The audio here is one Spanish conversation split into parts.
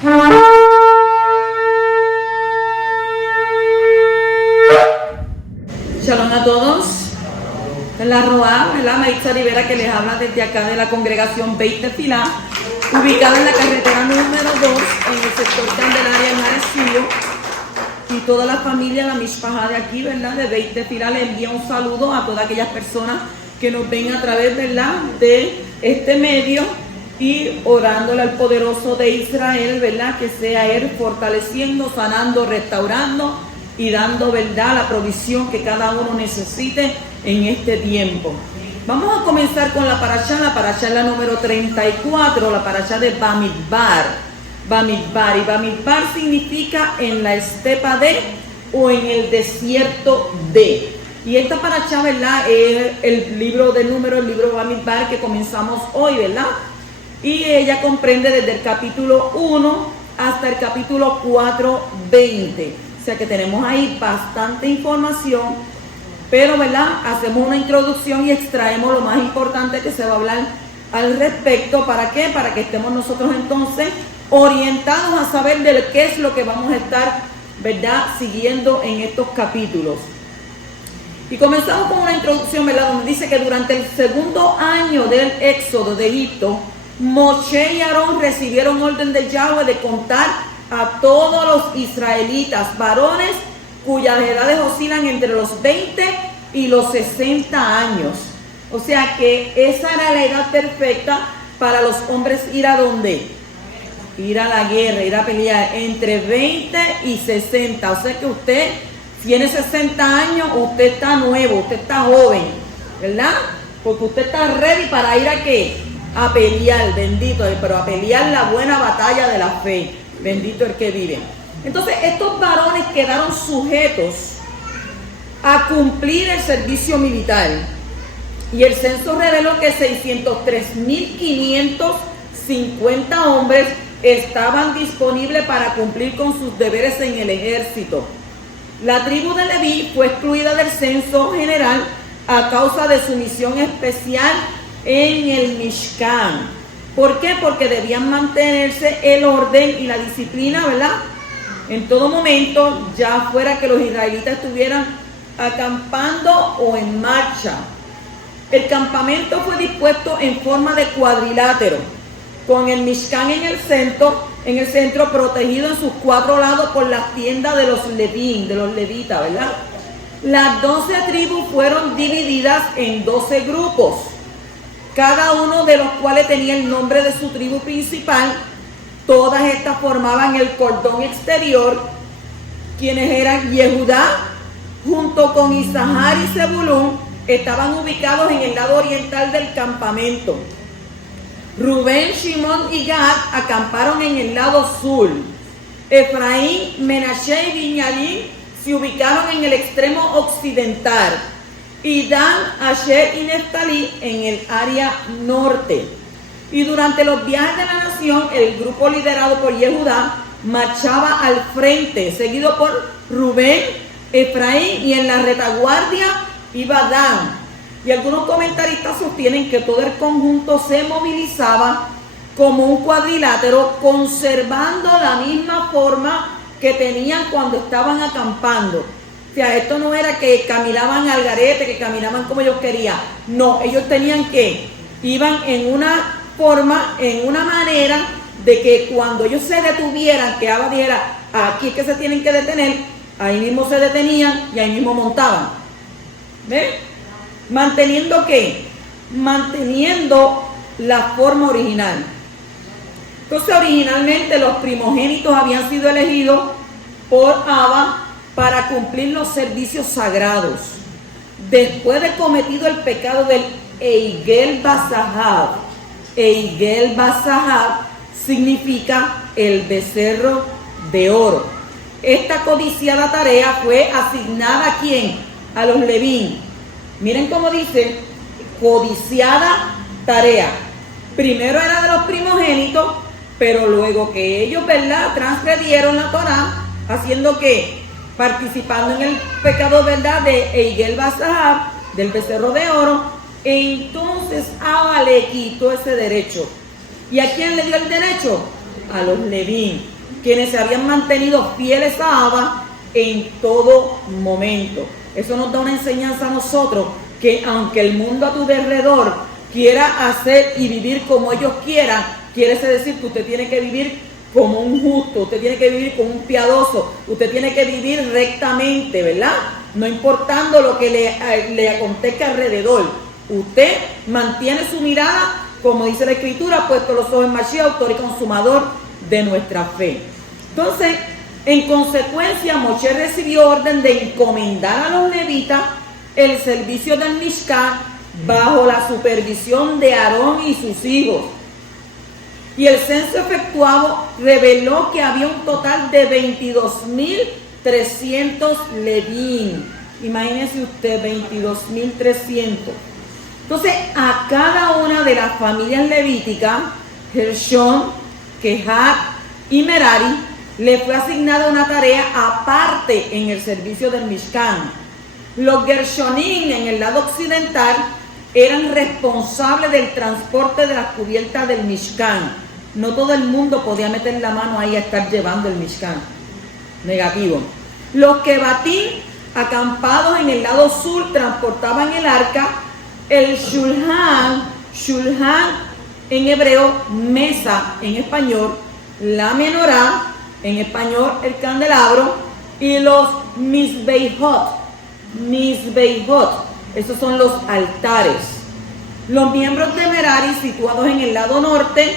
Shalom a todos. En la Roa, Maritza Rivera que les habla desde acá de la congregación Beit Tefilá, ubicada en la carretera número 2 en el sector Candelaria en Arecibo. Y toda la familia, la Mishpajá de aquí, ¿verdad? De Beit Tefilá, le envía un saludo a todas aquellas personas que nos ven a través, ¿verdad?, de este medio, y orándole al poderoso de Israel, ¿verdad?, que sea Él fortaleciendo, sanando, restaurando y dando, ¿verdad?, la provisión que cada uno necesite en este tiempo. Vamos a comenzar con la parashá es la número 34, la parashá de Bamidbar. Bamidbar, y Bamidbar significa en la estepa de o en el desierto de. Y esta parashá, ¿verdad?, es el libro de números, el libro Bamidbar que comenzamos hoy, ¿verdad? Y ella comprende desde el capítulo 1 hasta el capítulo 4:20. O sea que tenemos ahí bastante información, pero, ¿verdad?, hacemos una introducción y extraemos lo más importante que se va a hablar al respecto. ¿Para qué? Para que estemos nosotros entonces orientados a saber de qué es lo que vamos a estar, ¿verdad?, siguiendo en estos capítulos. Y comenzamos con una introducción, ¿verdad?, donde dice que durante el segundo año del éxodo de Egipto, Moshe y Aarón recibieron orden de Yahweh de contar a todos los israelitas, varones cuyas edades oscilan entre los 20 y los 60 años. O sea que esa era la edad perfecta para los hombres ir a ¿dónde? Ir a la guerra, ir a pelear, entre 20 y 60. O sea que usted tiene 60 años, usted está nuevo, usted está joven, ¿verdad? Porque usted está ready para ir a ¿qué? A pelear, bendito, pero a pelear la buena batalla de la fe. Bendito el que vive. Entonces estos varones quedaron sujetos a cumplir el servicio militar. Y el censo reveló que 603.550 hombres estaban disponibles para cumplir con sus deberes en el ejército. La tribu de Leví fue excluida del censo general a causa de su misión especial en el Mishkan. ¿Por qué? Porque debían mantenerse el orden y la disciplina, ¿verdad?, en todo momento, ya fuera que los israelitas estuvieran acampando o en marcha. El campamento fue dispuesto en forma de cuadrilátero, con el Mishkan en el centro, protegido en sus 4 lados por las tiendas de los Levín, de los levitas, ¿verdad? Las 12 tribus fueron divididas en 12 grupos, cada uno de los cuales tenía el nombre de su tribu principal. Todas estas formaban el cordón exterior, quienes eran Yehudá, junto con Isahar y Zebulún, estaban ubicados en el lado oriental del campamento. Rubén, Shimón y Gad acamparon en el lado sur. Efraín, Menashe y Binyamin se ubicaron en el extremo occidental. Y Dan, Asher y Neftalí en el área norte. Y durante los viajes de la nación, el grupo liderado por Yehudá marchaba al frente, seguido por Rubén, Efraín, y en la retaguardia iba Dan. Y algunos comentaristas sostienen que todo el conjunto se movilizaba como un cuadrilátero, conservando la misma forma que tenían cuando estaban acampando. O sea, esto no era que caminaban al garete, que caminaban como ellos querían. No, ellos tenían que, iban en una forma, en una manera de que cuando ellos se detuvieran, que Abba dijera, aquí es que se tienen que detener, ahí mismo se detenían y ahí mismo montaban. ¿Ven? ¿Manteniendo qué? Manteniendo la forma original. Entonces, originalmente los primogénitos habían sido elegidos por Abba para cumplir los servicios sagrados. Después de cometido el pecado del Eigel Basahab. Eigel Basahab significa el becerro de oro. Esta codiciada tarea fue asignada ¿a quién? A los Levín. Miren cómo dice, codiciada tarea. Primero era de los primogénitos, pero luego que ellos, ¿verdad?, transgredieron la Torá, haciendo que, participando en el pecado, ¿verdad?, de Eigel Basahab, del becerro de oro, entonces Abba le quitó ese derecho. ¿Y a quién le dio el derecho? a los Leví, quienes se habían mantenido fieles a Abba en todo momento. Eso nos da una enseñanza a nosotros, que aunque el mundo a tu alrededor quiera hacer y vivir como ellos quieran, quiere decir que usted tiene que vivir como un justo, usted tiene que vivir como un piadoso, usted tiene que vivir rectamente, ¿verdad? No importando lo que le acontezca alrededor. Usted mantiene su mirada, como dice la Escritura, puesto los ojos en Mashiach, autor y consumador de nuestra fe. Entonces, en consecuencia, Moshe recibió orden de encomendar a los levitas el servicio del Mishkan bajo la supervisión de Aarón y sus hijos. Y el censo efectuado reveló que había un total de 22.300 levín. Imagínese usted, 22.300. Entonces, a cada una de las familias levíticas, Gershón, Kehat y Merari, le fue asignada una tarea aparte en el servicio del Mishkan. Los Gershonim, en el lado occidental, eran responsables del transporte de las cubiertas del Mishkan. No todo el mundo podía meter la mano ahí a estar llevando el Mishkan. Negativo. Los Kebatim, acampados en el lado sur, transportaban el arca. El Shulhan en hebreo, mesa en español, la menorá, en español el candelabro, y los Mizbeihot, esos son los altares. Los miembros de Merari, situados en el lado norte,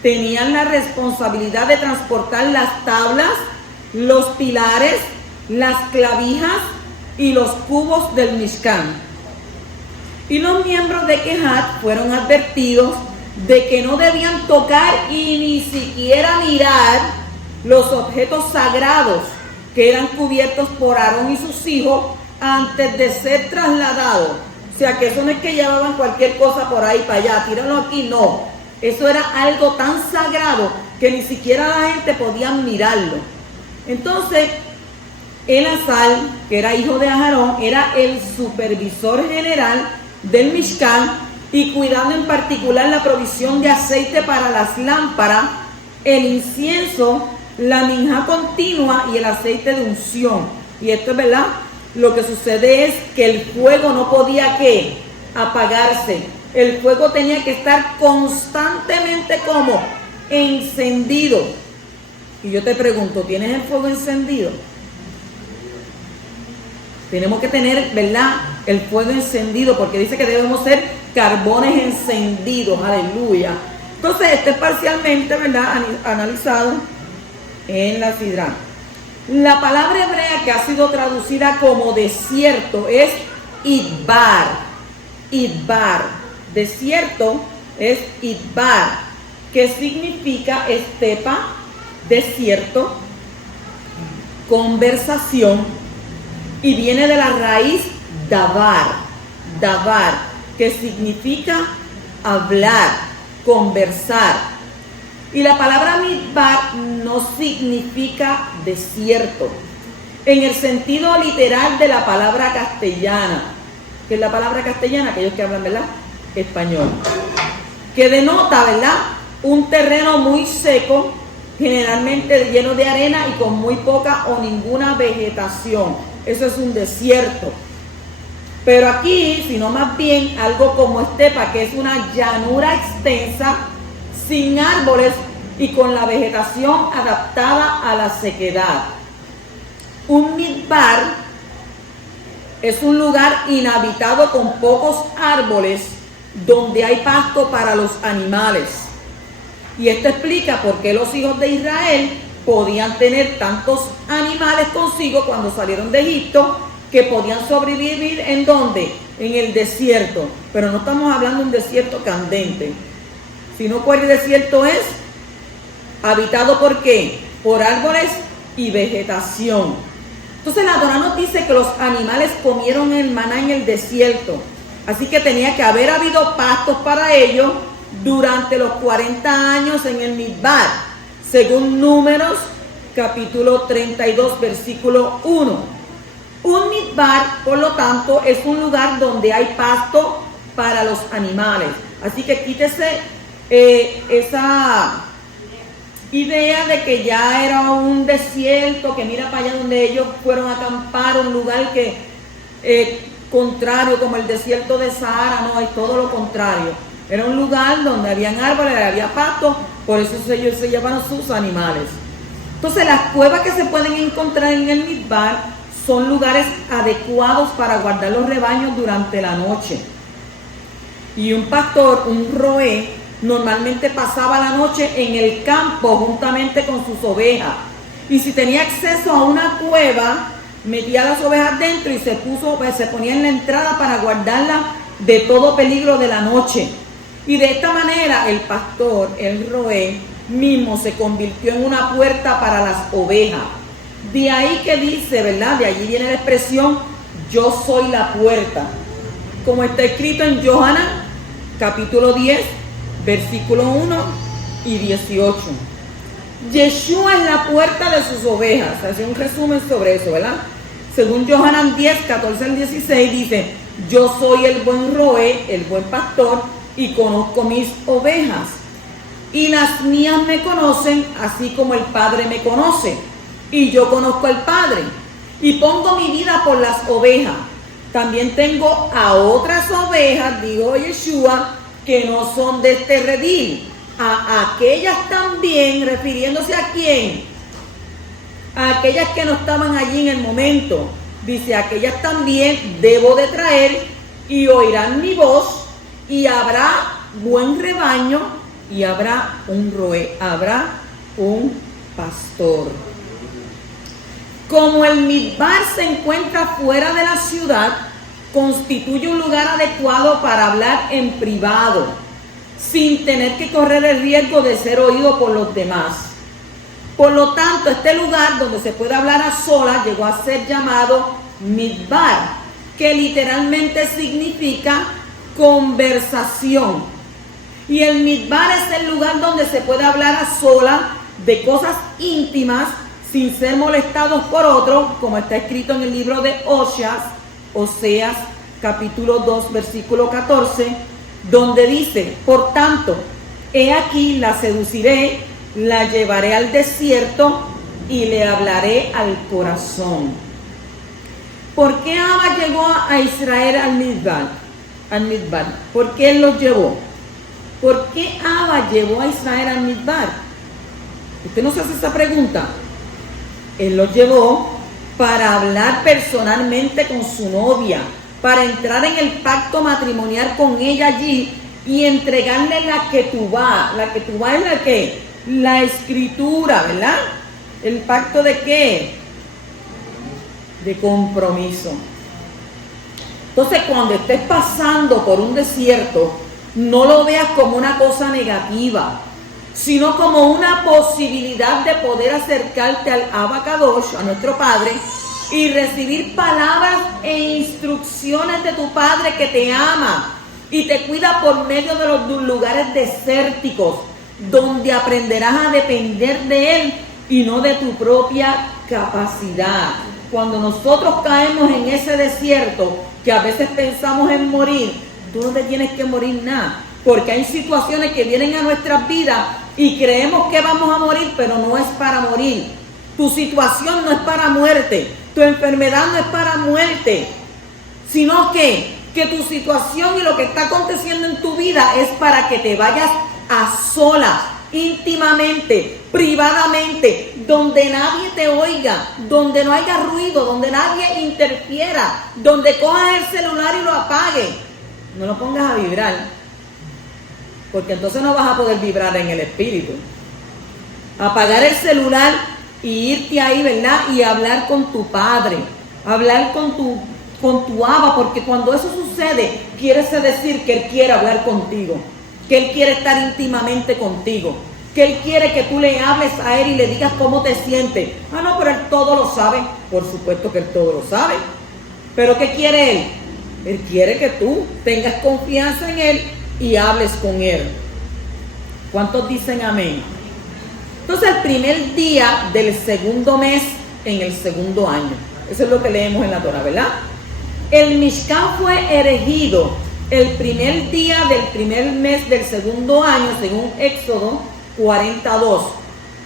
tenían la responsabilidad de transportar las tablas, los pilares, las clavijas y los cubos del Mishkan. Y los miembros de Kehat fueron advertidos de que no debían tocar y ni siquiera mirar los objetos sagrados que eran cubiertos por Aarón y sus hijos antes de ser trasladados. O sea, que eso no es que llevaban cualquier cosa por ahí para allá, tíralo aquí, no. Eso era algo tan sagrado que ni siquiera la gente podía mirarlo. Entonces, Elazar, que era hijo de Aarón, era el supervisor general del Mishkan y cuidando en particular la provisión de aceite para las lámparas, el incienso, la minjá continua y el aceite de unción. Y esto es verdad, lo que sucede es que el fuego no podía ¿qué? Apagarse. El fuego tenía que estar constantemente como encendido. Y yo te pregunto, ¿tienes el fuego encendido? Tenemos que tener, ¿verdad?, el fuego encendido, porque dice que debemos ser carbones encendidos, aleluya. Entonces, este es parcialmente, ¿verdad?, analizado en la Sidra. La palabra hebrea que ha sido traducida como desierto es Idbar. Desierto es Idbar, que significa estepa, desierto, conversación, y viene de la raíz davar, que significa hablar, conversar. Y la palabra midbar no significa desierto, en el sentido literal de la palabra castellana. ¿Qué es la palabra castellana? Aquellos que hablan, ¿verdad?, español. Que denota, ¿verdad?, un terreno muy seco, generalmente lleno de arena y con muy poca o ninguna vegetación. Eso es un desierto. Pero aquí, sino más bien algo como estepa, que es una llanura extensa, sin árboles y con la vegetación adaptada a la sequedad. Un midbar es un lugar inhabitado con pocos árboles donde hay pasto para los animales. Y esto explica por qué los hijos de Israel podían tener tantos animales consigo cuando salieron de Egipto, que podían sobrevivir ¿en dónde? En el desierto. Pero no estamos hablando de un desierto candente, sino que el desierto es habitado ¿por qué? Por árboles y vegetación. Entonces la Torá nos dice que los animales comieron el maná en el desierto, así que tenía que haber habido pastos para ellos durante los 40 años en el midbar, según Números capítulo 32 versículo 1. Un midbar, por lo tanto, es un lugar donde hay pasto para los animales. Así que quítese idea de que ya era un desierto, que mira para allá donde ellos fueron a acampar, un lugar que contrario, como el desierto de Sahara, no, es todo lo contrario. Era un lugar donde habían árboles, había pastos, por eso ellos se llevaron sus animales. Entonces las cuevas que se pueden encontrar en el Midbar son lugares adecuados para guardar los rebaños durante la noche. Y un pastor, un roé, normalmente pasaba la noche en el campo juntamente con sus ovejas. Y si tenía acceso a una cueva, metía las ovejas dentro y se ponía en la entrada para guardarlas de todo peligro de la noche. Y de esta manera el pastor, el roé, mismo se convirtió en una puerta para las ovejas. De ahí que dice, ¿verdad? De allí viene la expresión, yo soy la puerta. Como está escrito en Johanán, capítulo 10, versículo 1 y 18. Yeshua es la puerta de sus ovejas. Hace un resumen sobre eso, ¿verdad? Según Johanán 10, 14 al 16, dice, yo soy el buen roé, el buen pastor, y conozco mis ovejas. Y las mías me conocen, así como el Padre me conoce. Y yo conozco al Padre. Y pongo mi vida por las ovejas. También tengo a otras ovejas, dijo Yeshua, que no son de este redil. A aquellas también, refiriéndose a quién, a aquellas que no estaban allí en el momento. Dice, aquellas también debo de traer y oirán mi voz y habrá buen rebaño y habrá un roé, habrá un pastor. Como el Midbar se encuentra fuera de la ciudad, constituye un lugar adecuado para hablar en privado, sin tener que correr el riesgo de ser oído por los demás. Por lo tanto, este lugar donde se puede hablar a solas llegó a ser llamado Midbar, que literalmente significa conversación. Y el Midbar es el lugar donde se puede hablar a solas de cosas íntimas sin ser molestados por otros, como está escrito en el libro de Oseas, capítulo 2, versículo 14, donde dice, por tanto, he aquí la seduciré, la llevaré al desierto y le hablaré al corazón. ¿Por qué Abba llevó a Israel al Midbar? ¿Por qué él los llevó? ¿Por qué Abba llevó a Israel al Midbar? ¿Usted no se hace esa pregunta? Él los llevó para hablar personalmente con su novia, para entrar en el pacto matrimonial con ella allí y entregarle la ketubá. La ketubá es la que, la escritura, ¿verdad? ¿El pacto de qué? De compromiso. Entonces, cuando estés pasando por un desierto, no lo veas como una cosa negativa, sino como una posibilidad de poder acercarte al Abba Kadosh, a nuestro Padre, y recibir palabras e instrucciones de tu Padre que te ama y te cuida por medio de los lugares desérticos, donde aprenderás a depender de Él y no de tu propia capacidad. Cuando nosotros caemos en ese desierto, que a veces pensamos en morir, tú no te tienes que morir nada, porque hay situaciones que vienen a nuestras vidas y creemos que vamos a morir, pero no es para morir. Tu situación no es para muerte, tu enfermedad no es para muerte, sino que tu situación y lo que está aconteciendo en tu vida es para que te vayas a solas, íntimamente, privadamente, donde nadie te oiga, donde no haya ruido, donde nadie interfiera, donde cojas el celular y lo apagues. No lo pongas a vibrar, porque entonces no vas a poder vibrar en el espíritu. Apagar el celular y irte ahí, ¿verdad? Y hablar con tu Padre, hablar con tu Abba, porque cuando eso sucede, quiere decir que Él quiere hablar contigo, que Él quiere estar íntimamente contigo, que Él quiere que tú le hables a Él y le digas cómo te sientes. Ah, no, pero Él todo lo sabe. Por supuesto que Él todo lo sabe. ¿Pero qué quiere Él? Él quiere que tú tengas confianza en Él y hables con Él. ¿Cuántos dicen amén? Entonces, el primer día del segundo mes en el segundo año. Eso es lo que leemos en la Torah, ¿verdad? El Mishkan fue erigido el primer día del primer mes del segundo año, según Éxodo 42.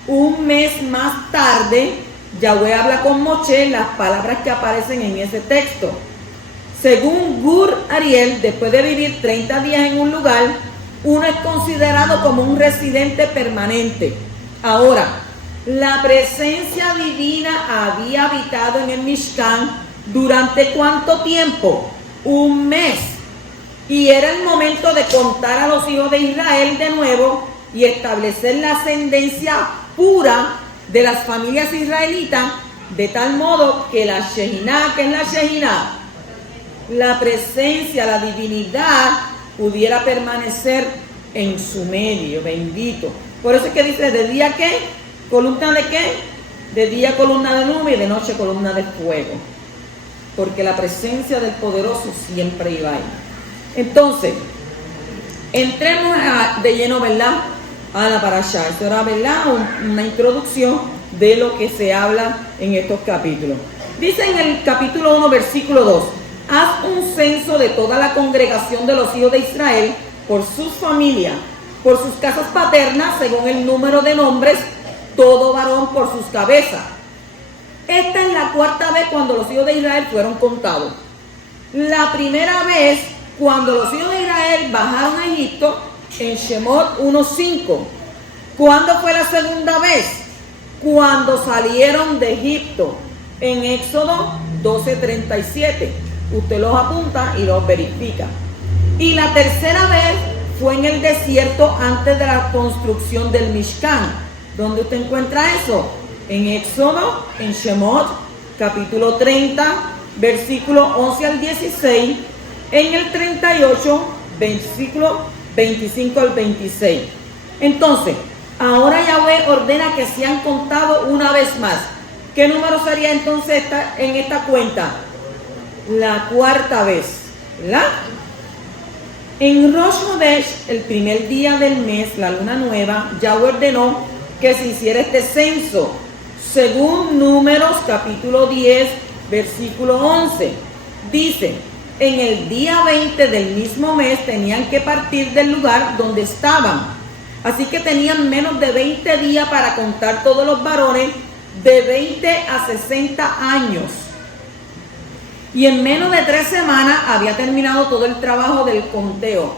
Un mes más tarde, Yahweh habla con Moshe las palabras que aparecen en ese texto. Según Gur Ariel, después de vivir 30 días en un lugar, uno es considerado como un residente permanente. Ahora, la presencia divina había habitado en el Mishkan ¿durante cuánto tiempo? Un mes. Y era el momento de contar a los hijos de Israel de nuevo y establecer la ascendencia pura de las familias israelitas, de tal modo que la Shehinah, que es la Shehinah, la presencia, la divinidad, pudiera permanecer en su medio, bendito. Por eso es que dice, ¿de día qué? ¿Columna de qué? De día columna de nube y de noche columna de fuego. Porque la presencia del poderoso siempre iba ahí. Entonces, entremos de lleno, ¿verdad?, a la parashá. Esto era, ¿verdad?, una introducción de lo que se habla en estos capítulos. Dice en el capítulo 1, versículo 2, haz un censo de toda la congregación de los hijos de Israel por sus familias, por sus casas paternas, según el número de nombres, todo varón por sus cabezas. Esta es la cuarta vez cuando los hijos de Israel fueron contados. La primera vez cuando los hijos de Israel bajaron a Egipto en Shemot 1:5. ¿Cuándo fue la segunda vez? Cuando salieron de Egipto en Éxodo 12:37. Usted los apunta y los verifica. Y la tercera vez fue en el desierto antes de la construcción del Mishkan. ¿Dónde usted encuentra eso? En Éxodo, en Shemot, capítulo 30, versículo 11 al 16, en el 38, versículo 25 al 26. Entonces, ahora Yahweh ordena que sean contados una vez más. ¿Qué número sería entonces en esta cuenta? La cuarta vez, ¿verdad? En Rosh Hodesh, el primer día del mes, la luna nueva, Yahweh ordenó que se hiciera este censo, según Números capítulo 10, versículo 11. Dice, en el día 20 del mismo mes tenían que partir del lugar donde estaban. Así que tenían menos de 20 días para contar todos los varones de 20 a 60 años. Y en menos de 3 semanas había terminado todo el trabajo del conteo.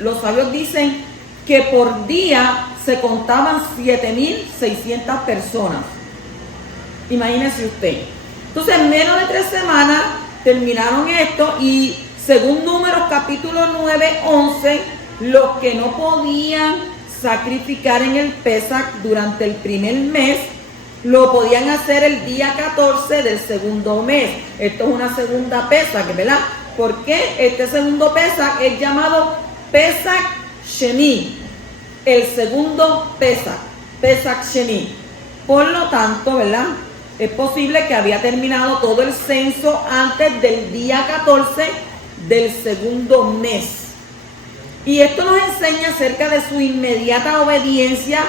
Los sabios dicen que por día se contaban 7.600 personas. Imagínese usted. Entonces, en menos de 3 semanas terminaron esto y según Números capítulo 9, 11, los que no podían sacrificar en el Pesach durante el primer mes, lo podían hacer el día 14 del segundo mes. Esto es una segunda Pesach, ¿verdad? ¿Por qué? Este segundo Pesach es llamado Pesach Sheni. El segundo Pesach, Pesach Sheni. Por lo tanto, ¿verdad?, es posible que había terminado todo el censo antes del día 14 del segundo mes. Y esto nos enseña acerca de su inmediata obediencia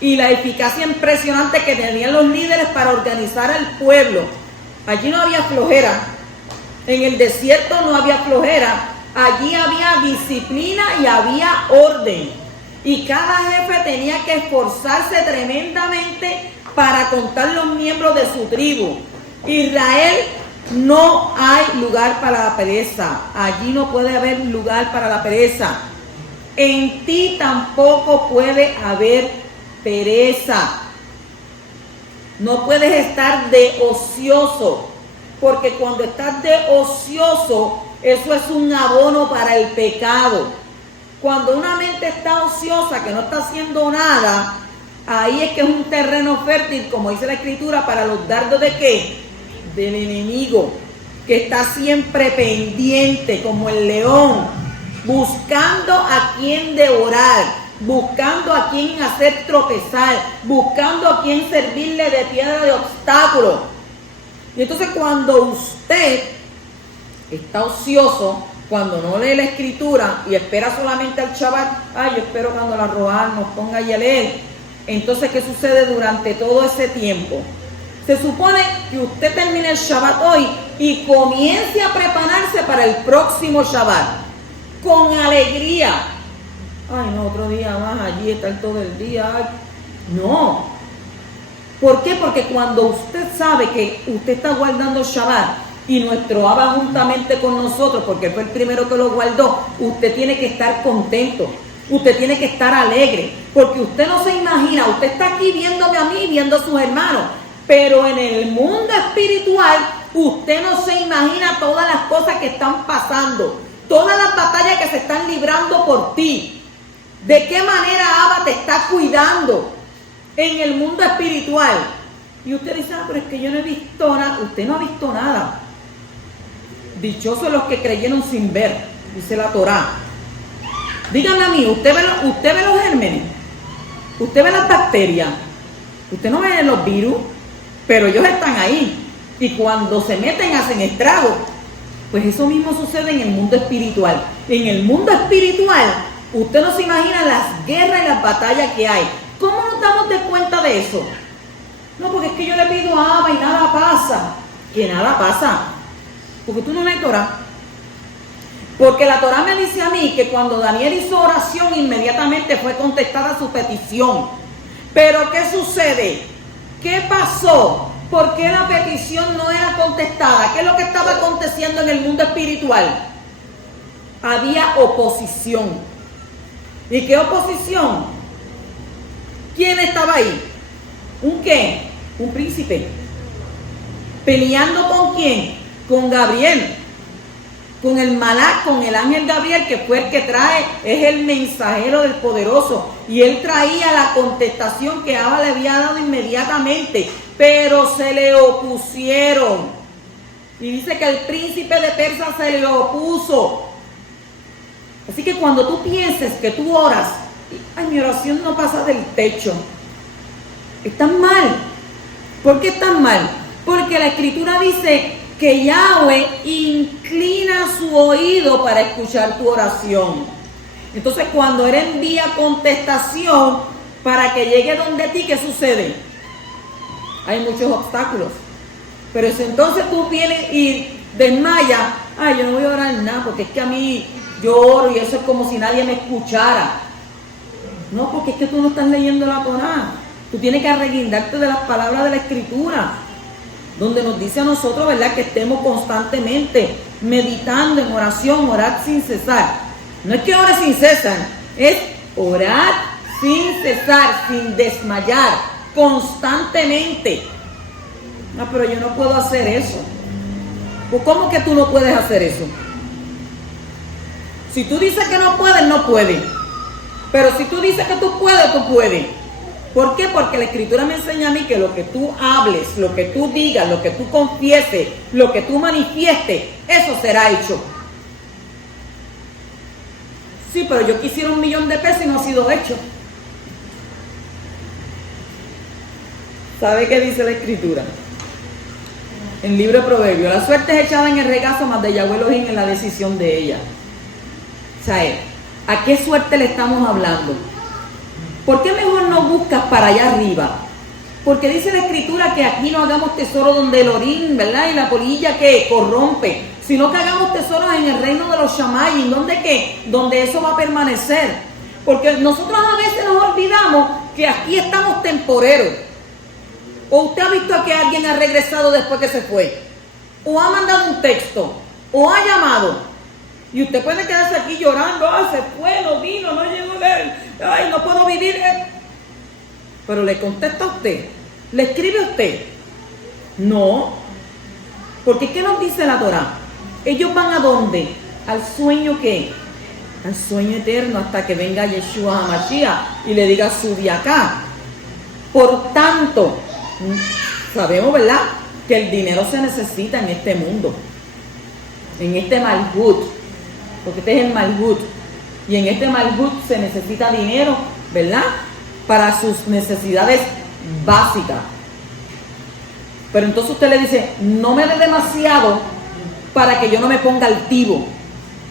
y la eficacia impresionante que tenían los líderes para organizar al pueblo. Allí no había flojera. En el desierto no había flojera. Allí había disciplina y había orden. Y cada jefe tenía que esforzarse tremendamente para contar los miembros de su tribu. Israel, no hay lugar para la pereza. Allí no puede haber lugar para la pereza. En ti tampoco puede haber pereza. No puedes estar de ocioso, porque cuando estás de ocioso, eso es un abono para el pecado. Cuando una mente está ociosa, que no está haciendo nada, ahí es que es un terreno fértil, como dice la Escritura, para los dardos de ¿qué? Del enemigo, que está siempre pendiente como el león, buscando a quien devorar, buscando a quien hacer tropezar, buscando a quien servirle de piedra de obstáculo. Y entonces cuando usted está ocioso, cuando no lee la Escritura y espera solamente al Shabbat, yo espero cuando la Roá nos ponga a leer. Entonces, ¿qué sucede durante todo ese tiempo? Se supone que usted termine el Shabbat hoy y comience a prepararse para el próximo Shabbat con alegría. Ay, no, otro día más allí, estar todo el día. No. ¿Por qué? Porque cuando usted sabe que usted está guardando Shabbat y nuestro Abba juntamente con nosotros, porque fue el primero que lo guardó, usted tiene que estar contento, usted tiene que estar alegre, porque usted no se imagina, usted está aquí viéndome a mí, viendo a sus hermanos, pero en el mundo espiritual usted no se imagina todas las cosas que están pasando, todas las batallas que se están librando por ti, de qué manera Abba te está cuidando en el mundo espiritual. Y usted dice, pero es que yo no he visto nada. Usted no ha visto nada. Dichosos los que creyeron sin ver, dice la Torá. Dígame a mí, ¿usted ve los gérmenes? ¿Usted ve las bacterias? Usted no ve los virus, pero ellos están ahí. Y cuando se meten hacen estragos. Pues eso mismo sucede en el mundo espiritual. En el mundo espiritual, usted no se imagina las guerras y las batallas que hay. ¿Cómo nos damos de cuenta de eso? No, porque es que yo le pido a Abba y nada pasa. Que nada pasa. Porque tú no lees Torá. Porque la Torá me dice a mí que cuando Daniel hizo oración, inmediatamente fue contestada su petición. Pero ¿qué sucede? ¿Qué pasó? ¿Por qué la petición no era contestada? ¿Qué es lo que estaba aconteciendo en el mundo espiritual? Había oposición. ¿Y qué oposición? ¿Quién estaba ahí? ¿Un qué? Un príncipe. ¿Peleando con quién? Con Gabriel. Con el Malach, con el ángel Gabriel, que fue el que trae, es el mensajero del poderoso. Y él traía la contestación que Abba le había dado inmediatamente. Pero se le opusieron. Y dice que el príncipe de Persia se le opuso. Así que cuando tú pienses que tú oras, ay, mi oración no pasa del techo, estás mal. ¿Por qué estás mal? Porque la Escritura dice que Yahweh inclina su oído para escuchar tu oración. Entonces, cuando Él envía contestación para que llegue donde ti, ¿qué sucede? Hay muchos obstáculos. Pero si entonces tú vienes y desmayas, ay, yo no voy a orar nada, porque es que a mí yo oro y eso es como si nadie me escuchara. No, porque es que tú no estás leyendo la Torá. Tú tienes que arreguindarte de las palabras de la Escritura, donde nos dice a nosotros, ¿verdad?, que estemos constantemente meditando en oración, orar sin cesar. No es que ore sin cesar, es orar sin cesar, sin desmayar, constantemente. No, pero yo no puedo hacer eso. Pues, ¿cómo que tú no puedes hacer eso? Si tú dices que no puedes, no puedes. Pero si tú dices que tú puedes, tú puedes. ¿Por qué? Porque la Escritura me enseña a mí que lo que tú hables, lo que tú digas, lo que tú confieses, lo que tú manifiestes, eso será hecho. Sí, pero yo quisiera 1.000.000 de pesos y no ha sido hecho. ¿Sabe qué dice la Escritura? En el libro de Proverbios, la suerte es echada en el regazo, mas de Yahweh Elohim en la decisión de ella. ¿Sabe? ¿A qué suerte le estamos hablando? ¿Por qué mejor no buscas para allá arriba? Porque dice la Escritura que aquí no hagamos tesoro donde el orín, ¿verdad?, y la polilla que corrompe, sino que hagamos tesoros en el reino de los Shamayim. ¿Dónde qué? Donde eso va a permanecer. Porque nosotros a veces nos olvidamos que aquí estamos temporeros. ¿O usted ha visto a que alguien ha regresado después que se fue? ¿O ha mandado un texto? ¿O ha llamado? Y usted puede quedarse aquí llorando, se fue, no vino, no llegó él, ay, no puedo vivir. Pero le contesta a usted, le escribe a usted. No, porque ¿qué nos dice la Torá? Ellos van ¿a dónde? Al sueño ¿qué? Al sueño eterno, hasta que venga Yeshua HaMashiach y le diga sube acá. Por tanto, sabemos, ¿verdad?, que el dinero se necesita en este mundo, en este Malhut. Porque este es el Malhut. Y en este Malhut se necesita dinero, ¿verdad?, para sus necesidades básicas. Pero entonces usted le dice, no me dé demasiado para que yo no me ponga altivo,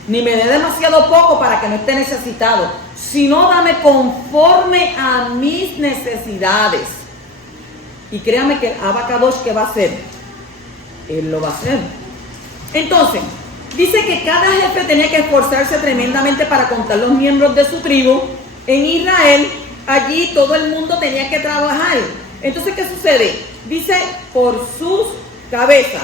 ni me dé demasiado poco para que no esté necesitado, sino dame conforme a mis necesidades. Y créame que el Abba Kadosh, ¿qué va a hacer? Él lo va a hacer. Entonces, dice que cada jefe tenía que esforzarse tremendamente para contar los miembros de su tribu en Israel allí todo el mundo tenía que trabajar. Entonces, ¿qué sucede? Dice, por sus cabezas.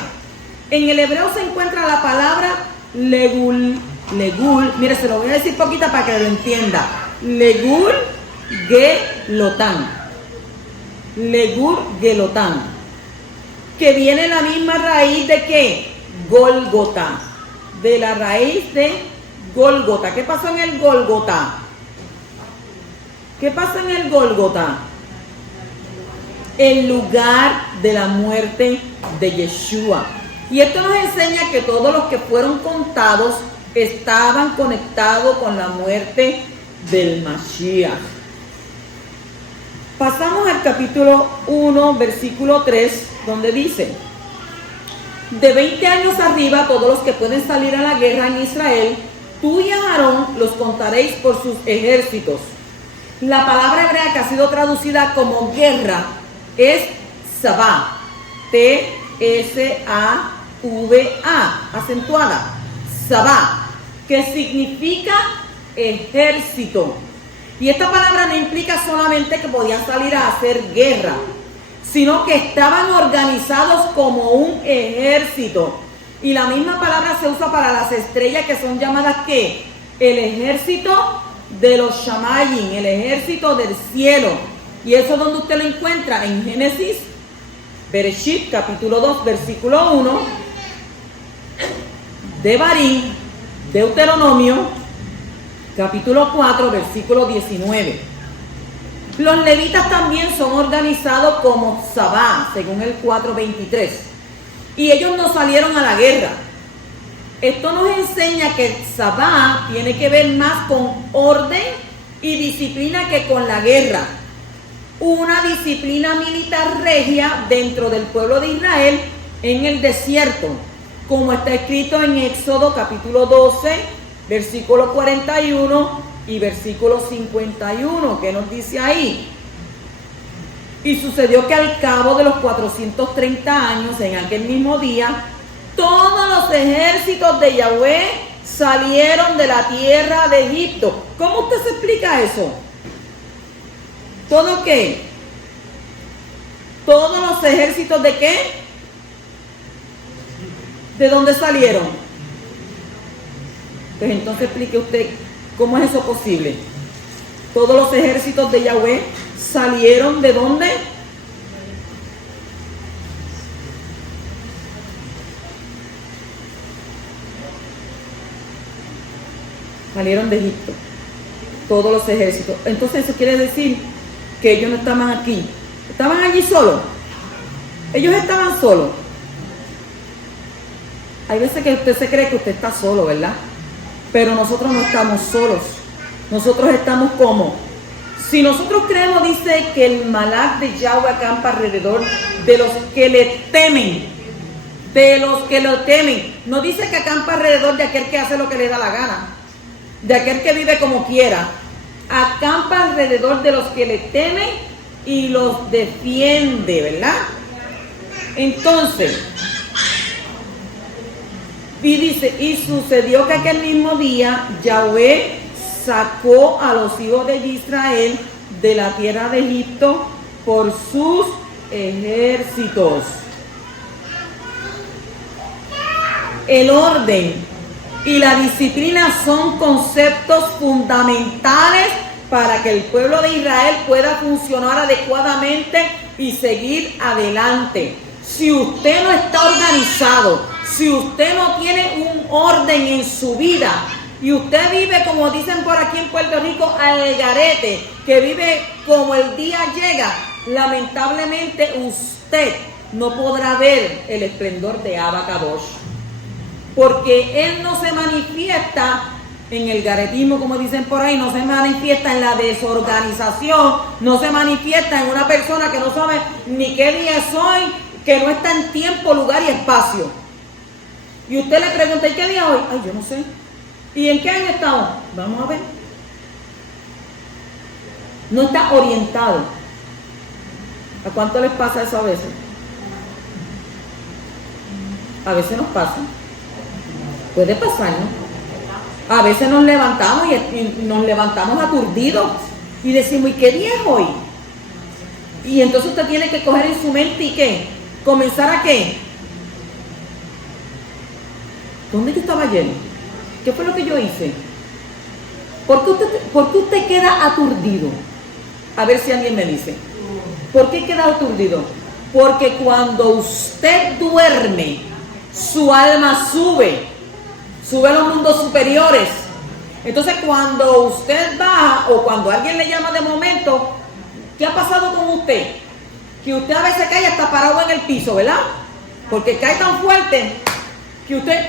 En el hebreo se encuentra la palabra legul. Legul, mire, se lo voy a decir poquita para que lo entienda. Legul gelotán. Legul gelotán. Que viene la misma raíz de ¿qué? Gólgota. De la raíz de Gólgota. ¿Qué pasó en el Gólgota? ¿Qué pasa en el Gólgota? El lugar de la muerte de Yeshua. Y esto nos enseña que todos los que fueron contados estaban conectados con la muerte del Mashiach. Pasamos al capítulo 1, versículo 3, donde dice: de 20 años arriba, todos los que pueden salir a la guerra en Israel, tú y Aarón los contaréis por sus ejércitos. La palabra hebrea que ha sido traducida como guerra es Sabá, T-S-A-V-A, acentuada, Sabá, que significa ejército. Y esta palabra no implica solamente que podían salir a hacer guerra, sino que estaban organizados como un ejército. Y la misma palabra se usa para las estrellas, que son llamadas ¿qué? El ejército de los Shamayim, el ejército del cielo. Y eso es donde usted lo encuentra en Génesis, Bereshit, capítulo 2, versículo 1, Devarim, Deuteronomio, capítulo 4, versículo 19. Los levitas también son organizados como Sabá, según el 4:23. Y ellos no salieron a la guerra. Esto nos enseña que Sabá tiene que ver más con orden y disciplina que con la guerra. Una disciplina militar regia dentro del pueblo de Israel en el desierto, como está escrito en Éxodo capítulo 12, versículo 41 y versículo 51, que nos dice ahí. Y sucedió que al cabo de los 430 años, en aquel mismo día, todos los ejércitos de Yahweh salieron de la tierra de Egipto. ¿Cómo usted se explica eso? ¿Todo qué? ¿Todos los ejércitos de qué? ¿De dónde salieron? Pues entonces explique usted cómo es eso posible. Todos los ejércitos de Yahweh salieron ¿de dónde? Salieron de Egipto. Todos los ejércitos. Entonces eso quiere decir que ellos no estaban aquí. Estaban allí solos. Ellos estaban solos. Hay veces que usted se cree que usted está solo, ¿verdad? Pero nosotros no estamos solos. Nosotros estamos como. Si nosotros creemos, dice que el malach de Yahweh acampa alrededor de los que le temen. De los que lo temen. No dice que acampa alrededor de aquel que hace lo que le da la gana. De aquel que vive como quiera. Acampa alrededor de los que le temen y los defiende, ¿verdad? Entonces, y dice, y sucedió que aquel mismo día Yahweh sacó a los hijos de Israel de la tierra de Egipto por sus ejércitos. El orden y la disciplina son conceptos fundamentales para que el pueblo de Israel pueda funcionar adecuadamente y seguir adelante. Si usted no está organizado, si usted no tiene un orden en su vida y usted vive, como dicen por aquí en Puerto Rico, al garete, que vive como el día llega, lamentablemente usted no podrá ver el esplendor de Abba Kadosh. Porque Él no se manifiesta en el garetismo, como dicen por ahí, no se manifiesta en la desorganización, no se manifiesta en una persona que no sabe ni qué día es hoy, que no está en tiempo, lugar y espacio. Y usted le pregunta, ¿y qué día es hoy? Ay, yo no sé. ¿Y en qué año estamos? Vamos a ver. No está orientado. ¿A cuánto les pasa eso a veces? A veces nos pasa. Puede pasar, ¿no? A veces nos levantamos y nos levantamos aturdidos Y decimos, ¿y qué día es hoy? Y entonces usted tiene que coger en su mente y ¿qué? ¿Comenzar a qué? ¿Dónde yo estaba ayer? ¿Qué fue lo que yo hice? ¿Por qué usted queda aturdido? A ver si alguien me dice. ¿Por qué queda aturdido? Porque cuando usted duerme, su alma sube a los mundos superiores. Entonces cuando usted baja o cuando alguien le llama de momento, ¿qué ha pasado con usted? Que usted a veces cae hasta parado en el piso, ¿verdad? Porque cae tan fuerte que usted...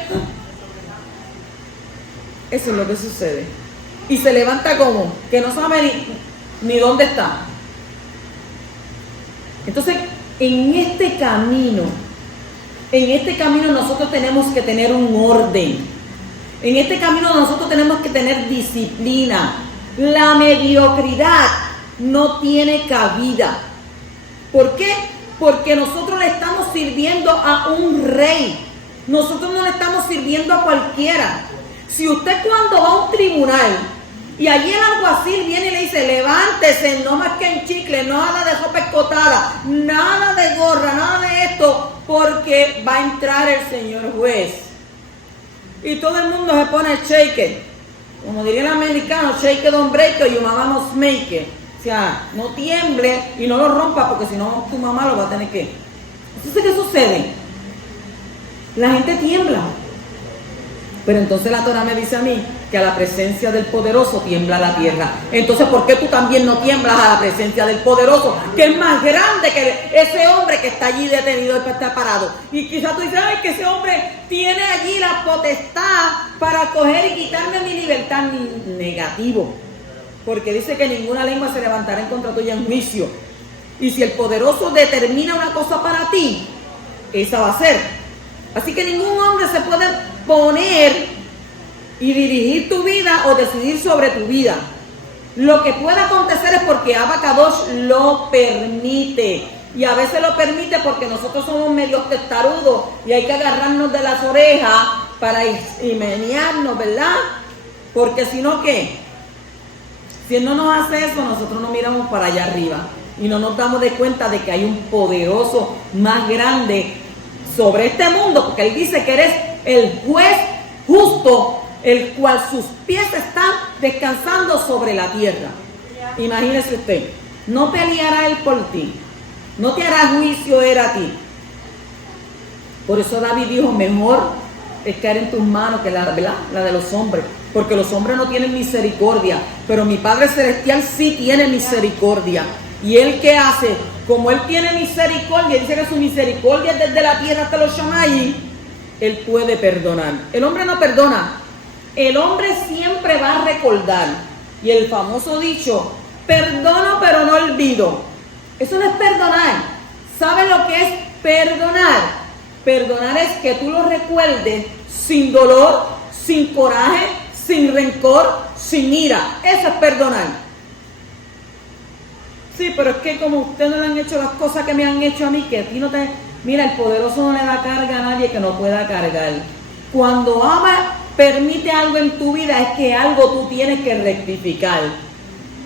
Eso es lo que sucede. Y se levanta como que no sabe ni dónde está. Entonces, en este camino nosotros tenemos que tener un orden. En este camino nosotros tenemos que tener disciplina. La mediocridad no tiene cabida. ¿Por qué? Porque nosotros le estamos sirviendo a un rey. Nosotros no le estamos sirviendo a cualquiera. Si usted cuando va a un tribunal y allí el alguacil viene y le dice, levántese, no más que en chicle, nada de ropa escotada, nada de gorra, nada de esto, porque va a entrar el señor juez. Y todo el mundo se pone shake it. Como diría el americano, shake it, don't break it, your mama must make it. O sea, no tiemble y no lo rompa, porque si no tu mamá lo va a tener que... Entonces, ¿qué sucede? La gente tiembla. Pero entonces la Torah me dice a mí que a la presencia del poderoso tiembla la tierra. Entonces, ¿por qué tú también no tiemblas a la presencia del poderoso? Que es más grande que ese hombre que está allí detenido y está parado. Y quizás tú dices, ay, que ese hombre tiene allí la potestad para coger y quitarme mi libertad. Negativo. Porque dice que ninguna lengua se levantará en contra tuya en juicio. Y si el poderoso determina una cosa para ti, esa va a ser. Así que ningún hombre se puede poner y dirigir tu vida o decidir sobre tu vida. Lo que pueda acontecer es porque Abba Kadosh lo permite. Y a veces lo permite porque nosotros somos medios testarudos y hay que agarrarnos de las orejas para menearnos, ¿verdad? Porque si no, ¿qué? Si Él no nos hace eso, nosotros no miramos para allá arriba y no nos damos de cuenta de que hay un poderoso más grande sobre este mundo, porque Él dice que eres el juez justo, el cual sus pies están descansando sobre la tierra. Imagínese usted, no peleará Él por ti, no te hará juicio Él a ti. Por eso David dijo, mejor es caer en tus manos que la de los hombres, porque los hombres no tienen misericordia, pero mi Padre Celestial sí tiene misericordia. ¿Y Él qué hace? Como Él tiene misericordia, dice que su misericordia es desde la tierra hasta los Shamayim, Él puede perdonar. El hombre no perdona, el hombre siempre va a recordar. Y el famoso dicho, perdono pero no olvido. Eso no es perdonar. ¿Sabe lo que es perdonar? Perdonar es que tú lo recuerdes sin dolor, sin coraje, sin rencor, sin ira. Eso es perdonar. Sí, pero es que como ustedes no le han hecho las cosas que me han hecho a mí, que a ti no te... Mira, el poderoso no le da carga a nadie que no pueda cargar. Cuando Abba permite algo en tu vida es que algo tú tienes que rectificar.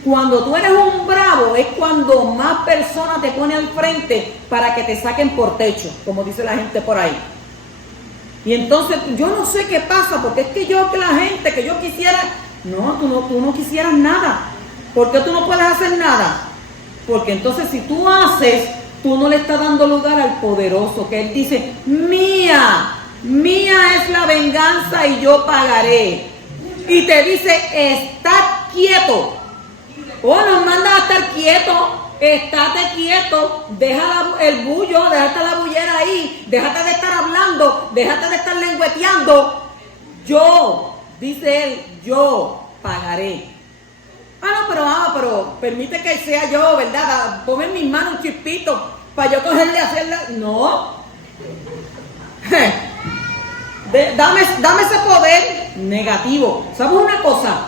Cuando tú eres un bravo es cuando más personas te ponen al frente para que te saquen por techo, como dice la gente por ahí. Y entonces yo no sé qué pasa, porque es que yo quisiera... No, tú no quisieras nada. ¿Por qué tú no puedes hacer nada? Porque entonces si tú haces, tú no le estás dando lugar al poderoso, que Él dice, mía es la venganza y yo pagaré. Y te dice, estad quieto. Nos manda a estar quieto, estate quieto, deja el bullo, déjate la bullera ahí, déjate de estar hablando, déjate de estar lengüeteando. Dice Él, yo pagaré. Pero permite que sea yo, ¿verdad? Ponme en mis manos un chispito para yo cogerle y hacerla. No. Dame ese poder negativo. ¿Sabes una cosa?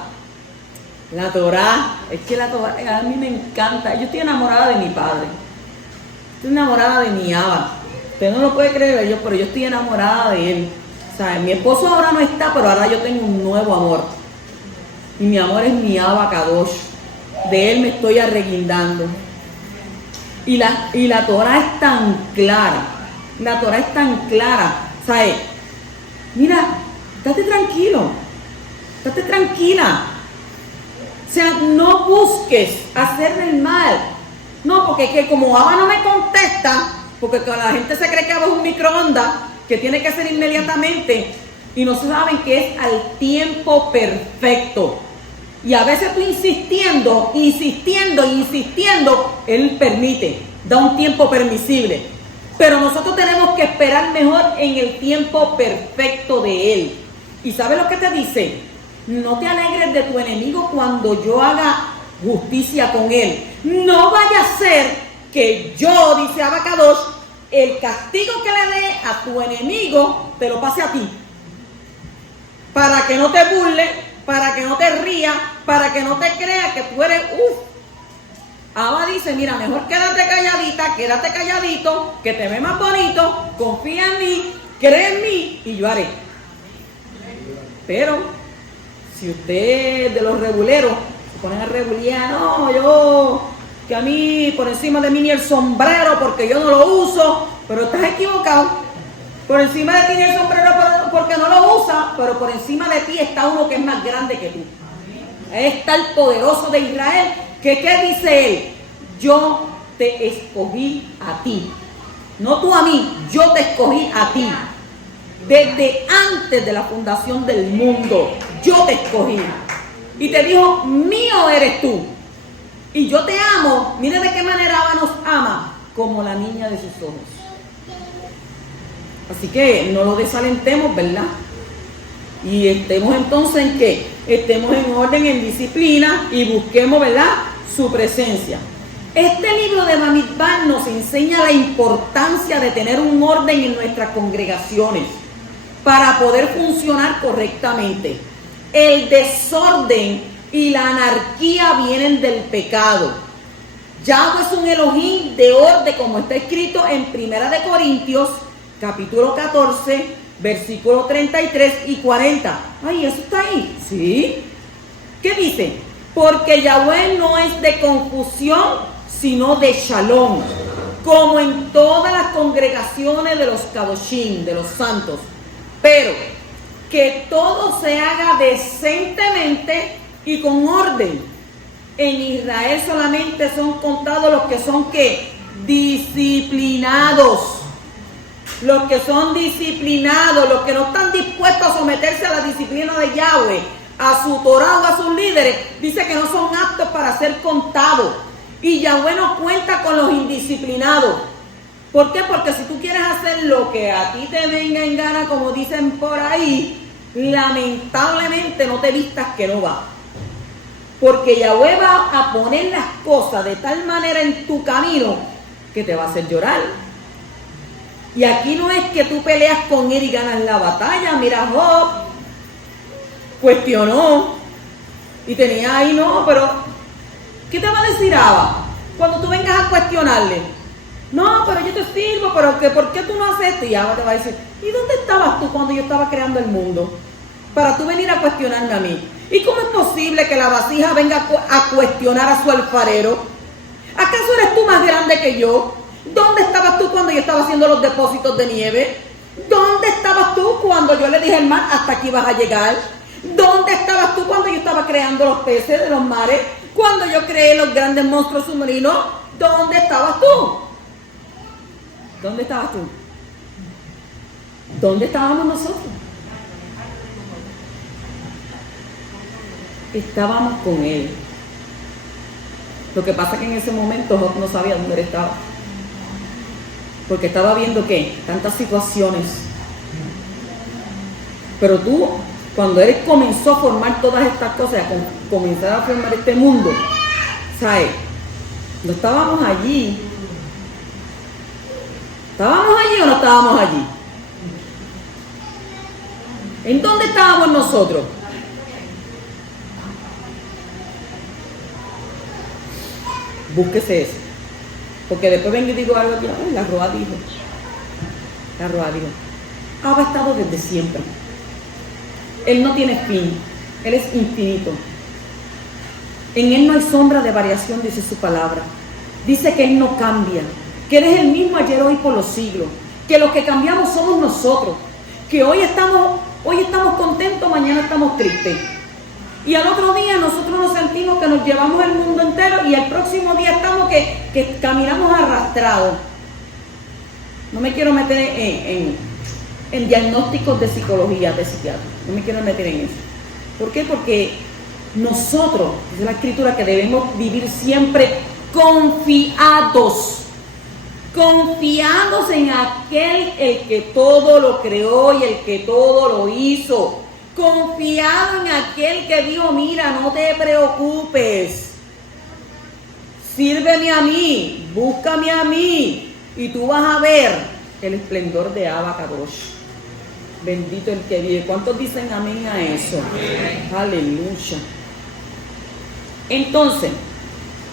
La Torah, es que la Torah a mí me encanta. Yo estoy enamorada de mi padre. Estoy enamorada de mi Abba. Usted no lo puede creer, pero yo estoy enamorada de él. O sea, mi esposo ahora no está, pero ahora yo tengo un nuevo amor. Y mi amor es mi Abba Kadosh. de Él me estoy arreguindando. Y la Torah es tan clara. La Torah es tan clara. ¿Sabes? Mira, estate tranquilo. Estate tranquila. O sea, no busques hacerme el mal. No, porque es que como Abba no me contesta, porque la gente se cree que Abba es un microondas, que tiene que ser inmediatamente, y no saben que es al tiempo perfecto. Y a veces tú insistiendo, Él permite, da un tiempo permisible. Pero nosotros tenemos que esperar mejor en el tiempo perfecto de Él. ¿Y sabes lo que te dice? No te alegres de tu enemigo cuando yo haga justicia con él. No vaya a ser que yo, dice Abacadosh, el castigo que le dé a tu enemigo te lo pase a ti. Para que no te burles, para que no te rías, para que no te creas que tú eres Abba dice, mira, mejor quédate calladita, quédate calladito, que te ve más bonito, confía en mí, cree en mí y yo haré. Pero si usted de los reguleros se ponen a regulear, no, yo, que a mí por encima de mí ni el sombrero porque yo no lo uso, pero estás equivocado. Por encima de ti ni el sombrero porque no lo usas, pero por encima de ti está uno que es más grande que tú. Ahí está el poderoso de Israel. ¿Qué dice él? Yo te escogí a ti. No tú a mí, yo te escogí a ti. Desde antes de la fundación del mundo, yo te escogí. Y te dijo, mío eres tú. Y yo te amo. Mire de qué manera Abba nos ama. Como la niña de sus ojos. Así que no lo desalentemos, ¿verdad? Y estemos entonces en qué? Estemos en orden, en disciplina y busquemos, ¿verdad?, su presencia. Este libro de Bamidbar nos enseña la importancia de tener un orden en nuestras congregaciones para poder funcionar correctamente. El desorden y la anarquía vienen del pecado. Yahweh es un Elohim de orden, como está escrito en 1 Corintios, capítulo 14, versículos 33 y 40. Ay, ¿eso está ahí? Sí. ¿Qué dice? Porque Yahweh no es de confusión, sino de shalom, como en todas las congregaciones de los kadoshim, de los santos. Pero que todo se haga decentemente y con orden. En Israel solamente son contados los que son ¿qué? Disciplinados. Los que son disciplinados, los que no están dispuestos a someterse a la disciplina de Yahweh, a su Torah o a sus líderes, dice que no son aptos para ser contados. Y Yahweh no cuenta con los indisciplinados. ¿Por qué? Porque si tú quieres hacer lo que a ti te venga en gana, como dicen por ahí, lamentablemente no te vistas que no va. Porque Yahweh va a poner las cosas de tal manera en tu camino que te va a hacer llorar. Y aquí no es que tú peleas con él y ganas la batalla. Mira, Job cuestionó y tenía ahí, no, pero ¿qué te va a decir Abba cuando tú vengas a cuestionarle? No, pero yo te sirvo, pero ¿por qué tú no haces esto? Y Abba te va a decir, ¿y dónde estabas tú cuando yo estaba creando el mundo? Para tú venir a cuestionarme a mí. ¿Y cómo es posible que la vasija venga a cuestionar a su alfarero? ¿Acaso eres tú más grande que yo? ¿Dónde estabas tú cuando yo estaba haciendo los depósitos de nieve? ¿Dónde estabas tú cuando yo le dije al mar, hasta aquí vas a llegar? ¿Dónde estabas tú cuando yo estaba creando los peces de los mares? Cuando yo creé los grandes monstruos submarinos, ¿dónde estabas tú? ¿Dónde estabas tú? ¿Dónde estábamos nosotros? Estábamos con él. Lo que pasa es que en ese momento Job no sabía dónde él estaba. Porque estaba viendo ¿qué? Tantas situaciones. Pero tú, cuando él comenzó a formar todas estas cosas, a comenzar a formar este mundo, ¿sabes? No estábamos allí. ¿Estábamos allí o no estábamos allí? ¿En dónde estábamos nosotros? Búsquese eso. Porque después vengo y digo algo aquí, la Roa dijo. Abba ha estado desde siempre. Él no tiene fin. Él es infinito. En Él no hay sombra de variación, dice su palabra. Dice que Él no cambia, que Él es el mismo ayer, hoy, por los siglos, que los que cambiamos somos nosotros, que hoy estamos contentos, mañana estamos tristes. Y al otro día nosotros nos sentimos que nos llevamos el mundo entero y el próximo día estamos que caminamos arrastrados. No me quiero meter en diagnósticos de psicología, de psiquiatría. No me quiero meter en eso. ¿Por qué? Porque nosotros, dice la Escritura, que debemos vivir siempre confiados en aquel el que todo lo creó y el que todo lo hizo. Confiado en aquel que dijo, mira, no te preocupes, sírveme a mí, búscame a mí, y tú vas a ver el esplendor de Abba Kadosh. Bendito el que vive. ¿Cuántos dicen amén a eso? Amén. Aleluya. Entonces,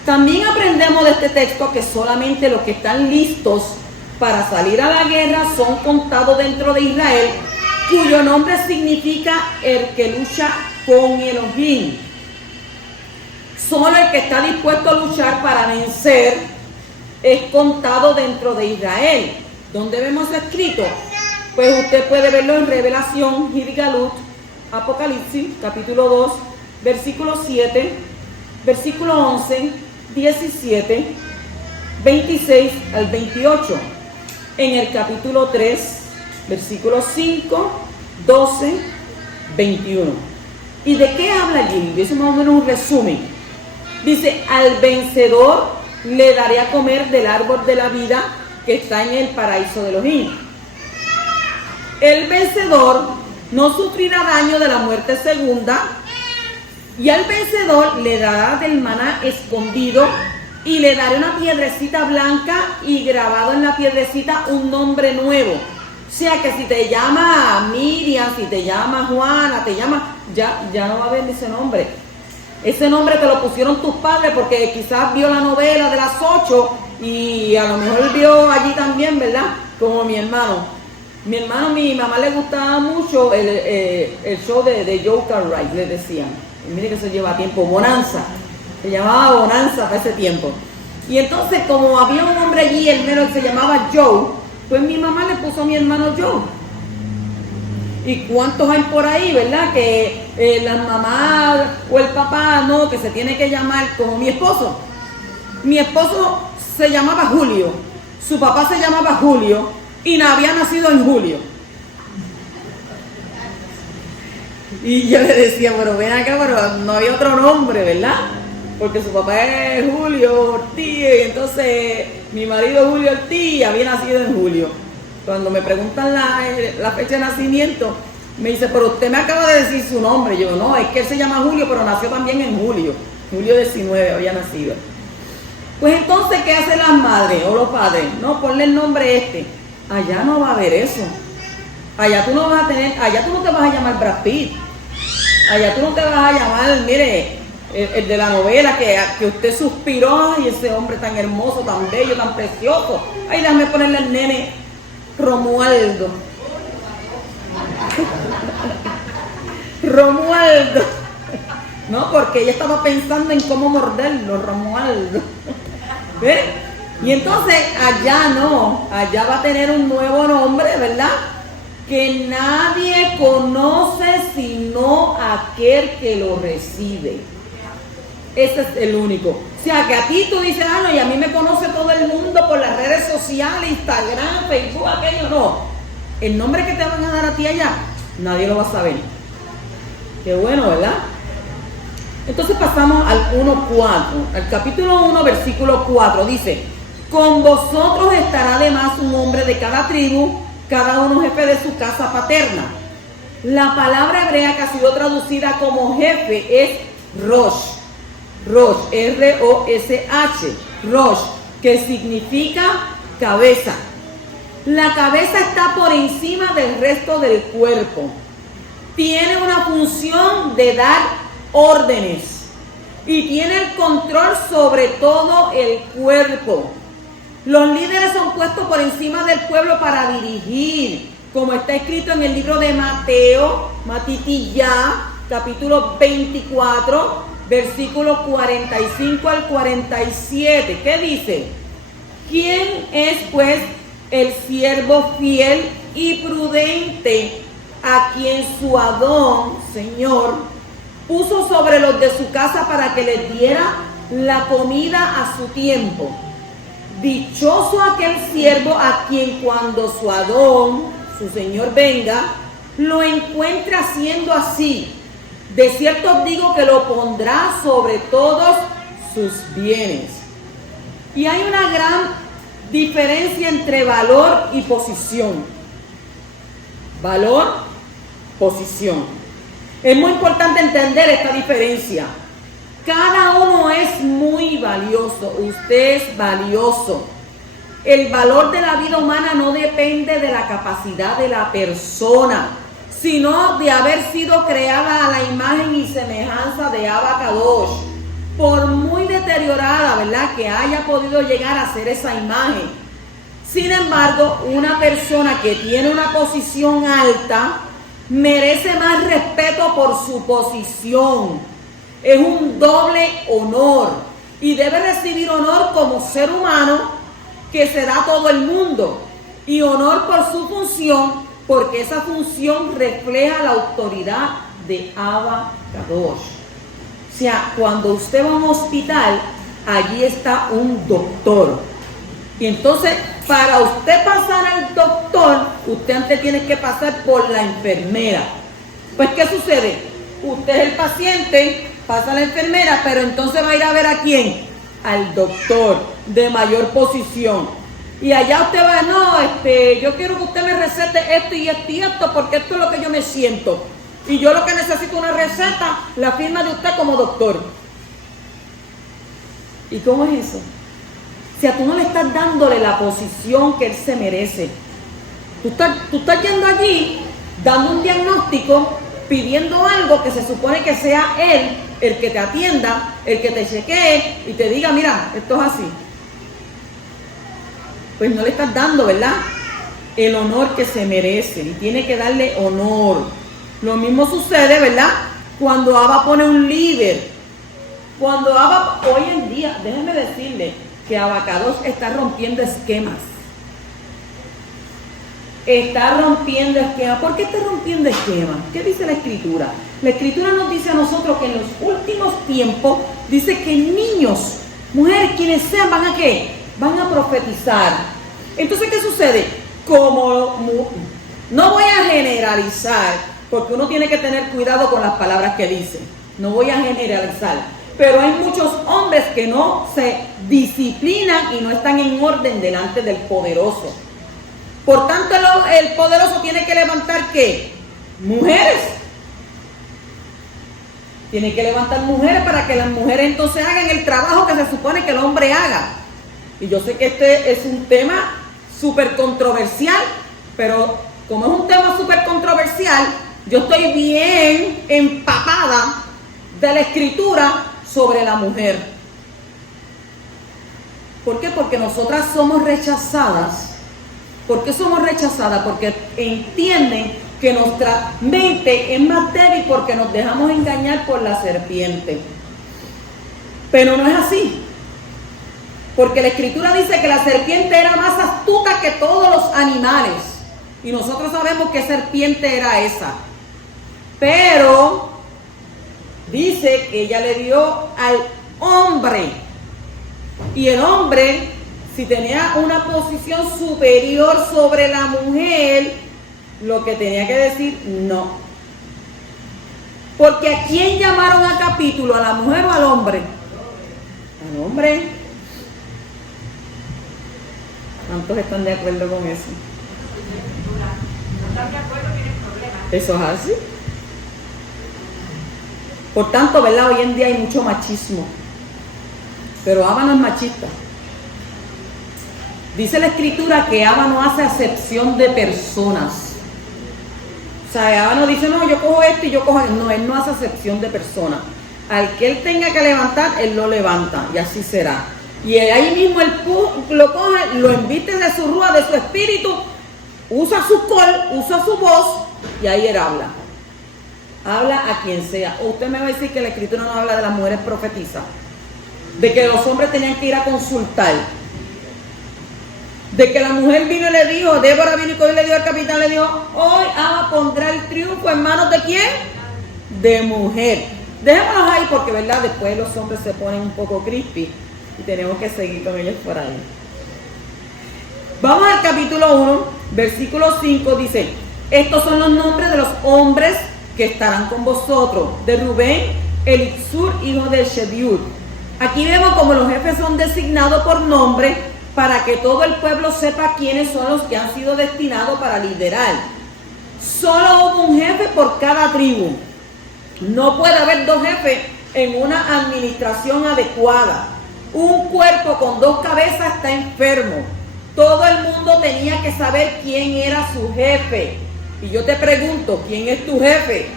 también aprendemos de este texto que solamente los que están listos para salir a la guerra son contados dentro de Israel, cuyo nombre significa el que lucha con Elohim. Solo el que está dispuesto a luchar para vencer es contado dentro de Israel. ¿Dónde vemos escrito? Pues usted puede verlo en Revelación, Gilgalut, Apocalipsis, capítulo 2, versículo 7, versículo 11, 17, 26 al 28. En el capítulo 3, versículos 5, 12, 21. ¿Y de qué habla allí? Eso más o menos un resumen. Dice, al vencedor le daré a comer del árbol de la vida que está en el paraíso de Elohim. El vencedor no sufrirá daño de la muerte segunda, y al vencedor le dará del maná escondido, y le daré una piedrecita blanca y grabado en la piedrecita un nombre nuevo. O sea que si te llama Miriam, si te llama Juana, ya no va a haber ese nombre. Ese nombre te lo pusieron tus padres porque quizás vio la novela de las 8 y a lo mejor vio allí también, ¿verdad? Como mi hermano. Mi mamá le gustaba mucho el show de Joe Cartwright, le decían. Y mire que eso lleva tiempo, Bonanza. Se llamaba Bonanza para ese tiempo. Y entonces, como había un hombre allí, el mero que se llamaba Joe, pues mi mamá le puso a mi hermano Joe. ¿Y cuántos hay por ahí, verdad? Que la mamá o el papá, no, que se tiene que llamar como mi esposo. Mi esposo se llamaba Julio, su papá se llamaba Julio y había nacido en julio. Y yo le decía, pero ven acá, pero no había otro nombre, ¿verdad? Porque su papá es Julio Ortiz, y entonces mi marido Julio Ortiz había nacido en julio. Cuando me preguntan la fecha de nacimiento, me dice, pero usted me acaba de decir su nombre. Yo, no, es que él se llama Julio, pero nació también en julio. Julio 19 había nacido. Pues entonces, ¿qué hacen las madres o los padres? No, ponle el nombre este. Allá no va a haber eso. Allá tú no te vas a llamar Brad Pitt. Allá tú no te vas a llamar, mire, el de la novela que usted suspiró, y ese hombre tan hermoso, tan bello, tan precioso. Ay, déjame ponerle al nene Romualdo. Romualdo. No, porque ella estaba pensando en cómo morderlo, Romualdo. ¿Ves? Y entonces allá no, allá va a tener un nuevo nombre, ¿verdad? Que nadie conoce sino aquel que lo recibe. Ese es el único. O sea, que a ti tú dices, no, y a mí me conoce todo el mundo por las redes sociales, Instagram, Facebook, aquello, no. El nombre que te van a dar a ti allá, nadie lo va a saber. Qué bueno, ¿verdad? Entonces pasamos al 1:4, al capítulo 1, versículo 4, dice, con vosotros estará además un hombre de cada tribu, cada uno jefe de su casa paterna. La palabra hebrea que ha sido traducida como jefe es Rosh. Rosh, R-O-S-H, Rosh, que significa cabeza. La cabeza está por encima del resto del cuerpo. Tiene una función de dar órdenes y tiene el control sobre todo el cuerpo. Los líderes son puestos por encima del pueblo para dirigir, como está escrito en el libro de Mateo, Matitiyá, capítulo 24, versículos 45 al 47. ¿Qué dice? ¿Quién es pues el siervo fiel y prudente a quien su Adón, Señor, puso sobre los de su casa para que les diera la comida a su tiempo? Dichoso aquel siervo a quien cuando su Adón, su Señor, venga, lo encuentre haciendo así. De cierto os digo que lo pondrá sobre todos sus bienes. Y hay una gran diferencia entre valor y posición. Valor, posición. Es muy importante entender esta diferencia. Cada uno es muy valioso. Usted es valioso. El valor de la vida humana no depende de la capacidad de la persona, sino de haber sido creada a la imagen y semejanza de Abba Kadosh. Por muy deteriorada, ¿verdad?, que haya podido llegar a ser esa imagen. Sin embargo, una persona que tiene una posición alta merece más respeto por su posición. Es un doble honor y debe recibir honor como ser humano que se da a todo el mundo, y honor por su función, porque esa función refleja la autoridad de Abba Kadosh. O sea, cuando usted va a un hospital, allí está un doctor. Y entonces, para usted pasar al doctor, usted antes tiene que pasar por la enfermera. Pues, ¿qué sucede? Usted es el paciente, pasa a la enfermera, pero entonces va a ir a ver ¿a quién? Al doctor de mayor posición. Y allá usted va, no, yo quiero que usted me recete esto y esto y esto, porque esto es lo que yo me siento. Y yo lo que necesito es una receta, la firma de usted como doctor. ¿Y cómo es eso? O sea, tú no le estás dándole la posición que él se merece. Tú estás yendo allí, dando un diagnóstico, pidiendo algo que se supone que sea él el que te atienda, el que te chequee y te diga, mira, esto es así. Pues no le estás dando, ¿verdad?, el honor que se merece, y tiene que darle honor. Lo mismo sucede, ¿verdad?, cuando Abba pone un líder. Cuando Abba, hoy en día, déjenme decirle que Abba Kadosh está rompiendo esquemas. Está rompiendo esquemas. ¿Por qué está rompiendo esquemas? ¿Qué dice la Escritura? La Escritura nos dice a nosotros que en los últimos tiempos, dice que niños, mujeres, quienes sean, ¿van a qué? Van a profetizar. Entonces, ¿qué sucede? No voy a generalizar, porque uno tiene que tener cuidado con las palabras que dice. No voy a generalizar. Pero hay muchos hombres que no se disciplinan y no están en orden delante del poderoso. Por tanto, el poderoso tiene que levantar ¿qué? Mujeres. Tiene que levantar mujeres para que las mujeres entonces hagan el trabajo que se supone que el hombre haga. Y yo sé que este es un tema súper controversial, pero como es un tema súper controversial, yo estoy bien empapada de la Escritura sobre la mujer. ¿Por qué? Porque nosotras somos rechazadas. ¿Por qué somos rechazadas? Porque entienden que nuestra mente es más débil porque nos dejamos engañar por la serpiente. Pero no es así. Porque la Escritura dice que la serpiente era más astuta que todos los animales. Y nosotros sabemos qué serpiente era esa. Pero dice que ella le dio al hombre. Y el hombre, si tenía una posición superior sobre la mujer, lo que tenía que decir, no. Porque ¿a quién llamaron a capítulo? ¿A la mujer o al hombre? Al hombre. ¿Cuántos están de acuerdo con eso? No están de acuerdo, tienen problemas. ¿Eso es así? Por tanto, ¿verdad? Hoy en día hay mucho machismo. Pero Abba no es machista. Dice la Escritura que Abba no hace acepción de personas. O sea, Abba no dice, no, yo cojo esto y yo cojo esto. No, él no hace acepción de personas. Al que él tenga que levantar, él lo levanta. Y así será. Y ahí mismo él lo coge, lo invite de su rúa, de su espíritu, usa su col, usa su voz, y ahí él habla. habla a quien sea. O usted me va a decir que la escritura no habla de las mujeres profetizas, de que los hombres tenían que ir a consultar, de que la mujer vino y le dijo, Débora vino y le dijo al capitán, le dijo, hoy Abba pondrá el triunfo en manos de ¿quién? De mujer. Dejémoslos ahí porque, ¿verdad? Después los hombres se ponen un poco crispy y tenemos que seguir con ellos por ahí. Vamos al capítulo 1, versículo 5, dice, estos son los nombres de los hombres que estarán con vosotros. De Rubén, Elizur, hijo de Shediud. Aquí vemos como los jefes son designados por nombre para que todo el pueblo sepa quiénes son los que han sido destinados para liderar. Solo hubo un jefe por cada tribu. No puede haber dos jefes en una administración adecuada. Un cuerpo con dos cabezas está enfermo. Todo el mundo tenía que saber quién era su jefe. Y yo te pregunto, ¿quién es tu jefe?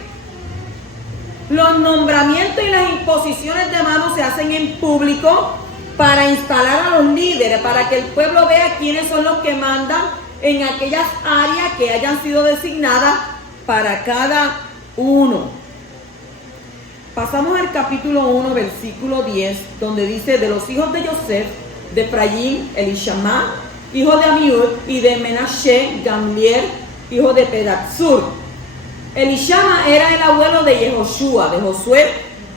Los nombramientos y las imposiciones de manos se hacen en público para instalar a los líderes, para que el pueblo vea quiénes son los que mandan en aquellas áreas que hayan sido designadas para cada uno. Pasamos al capítulo 1, versículo 10, donde dice, de los hijos de Yosef, de Efraín, Elishama, hijo de Amiud, y de Menashe, Gamliel, hijo de Pedatsur. Elishama era el abuelo de Yehoshua, de Josué,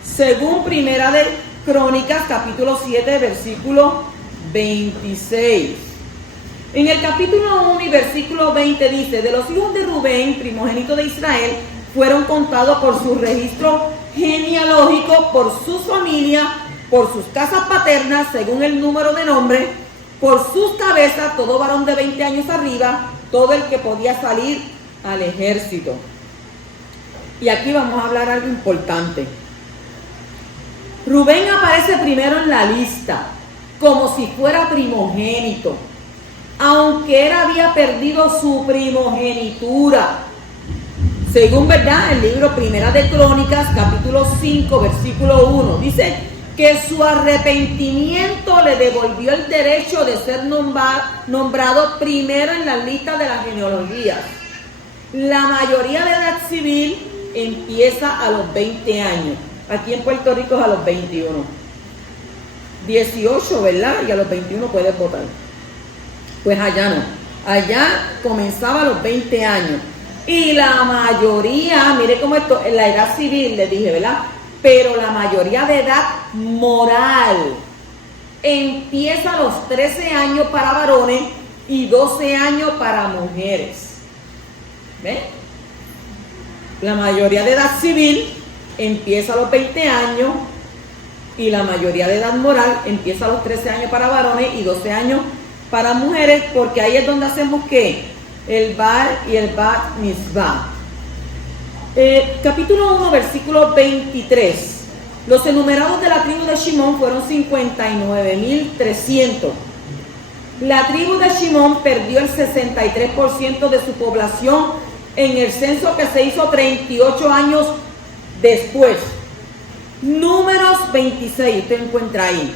según Primera de Crónicas, capítulo 7, versículo 26. En el capítulo 1 y versículo 20 dice, de los hijos de Rubén, primogénito de Israel, fueron contados por su registro genealógico, por sus familias, por sus casas paternas, según el número de nombres, por sus cabezas, todo varón de 20 años arriba, todo el que podía salir al ejército. Y aquí vamos a hablar algo importante. Rubén aparece primero en la lista, como si fuera primogénito, aunque él había perdido su primogenitura. Según, ¿verdad?, el libro Primera de Crónicas, capítulo 5, versículo 1, dice que su arrepentimiento le devolvió el derecho de ser nombrado primero en la lista de las genealogías. La mayoría de edad civil empieza a los 20 años. Aquí en Puerto Rico es a los 21. 18, ¿verdad? Y a los 21 puedes votar. Pues allá no. Allá comenzaba a los 20 años. Y la mayoría, mire cómo esto, en la edad civil les dije, ¿verdad? Pero la mayoría de edad moral empieza a los 13 años para varones y 12 años para mujeres. ¿Ven? La mayoría de edad civil empieza a los 20 años y la mayoría de edad moral empieza a los 13 años para varones y 12 años para mujeres, porque ahí es donde hacemos ¿qué? El bar y el bat mitzvah. Capítulo 1, versículo 23. Los enumerados de la tribu de Shimón fueron 59.300. La tribu de Shimón perdió el 63% de su población en el censo que se hizo 38 años después. Números 26, usted encuentra ahí.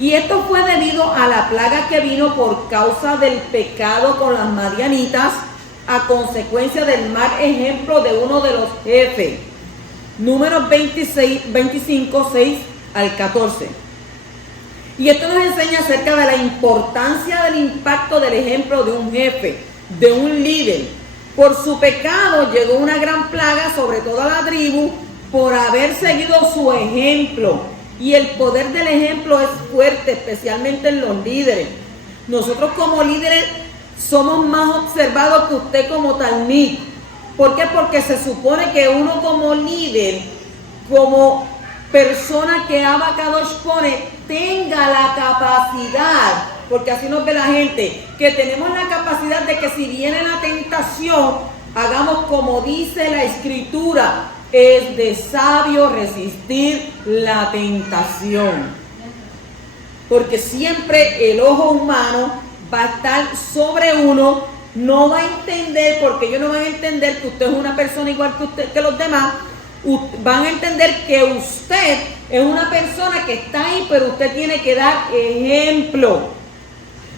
Y esto fue debido a la plaga que vino por causa del pecado con las madianitas, a consecuencia del mal ejemplo de uno de los jefes. Números 25, 6 al 14. Y esto nos enseña acerca de la importancia del impacto del ejemplo de un jefe, de un líder. Por su pecado llegó una gran plaga sobre toda la tribu por haber seguido su ejemplo. Y el poder del ejemplo es fuerte, especialmente en los líderes. Nosotros como líderes somos más observados que usted como talmid. ¿Por qué? Porque se supone que uno como líder, como persona que Abba Kadosh pone, tenga la capacidad, porque así nos ve la gente, que tenemos la capacidad de que si viene la tentación, hagamos como dice la Escritura, es de sabio resistir la tentación. Porque siempre el ojo humano va a estar sobre uno, no va a entender, porque ellos no van a entender que usted es una persona igual que usted, que los demás. Van a entender que usted es una persona que está ahí, pero usted tiene que dar ejemplo.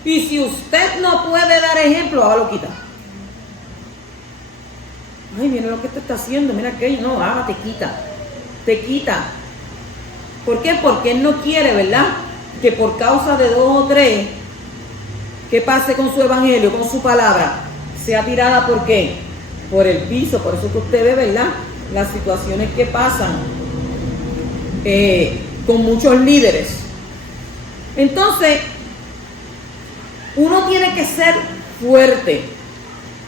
Y si usted no puede dar ejemplo, hágalo quitar. Ay, mira lo que te está haciendo, mira aquello. No, te quita. Te quita. ¿Por qué? Porque Él no quiere, ¿verdad? Que por causa de 2 o 3 que pase con su evangelio, con su palabra, sea tirada, ¿por qué? Por el piso. Por eso que usted ve, ¿verdad? Las situaciones que pasan con muchos líderes. Entonces, uno tiene que ser fuerte.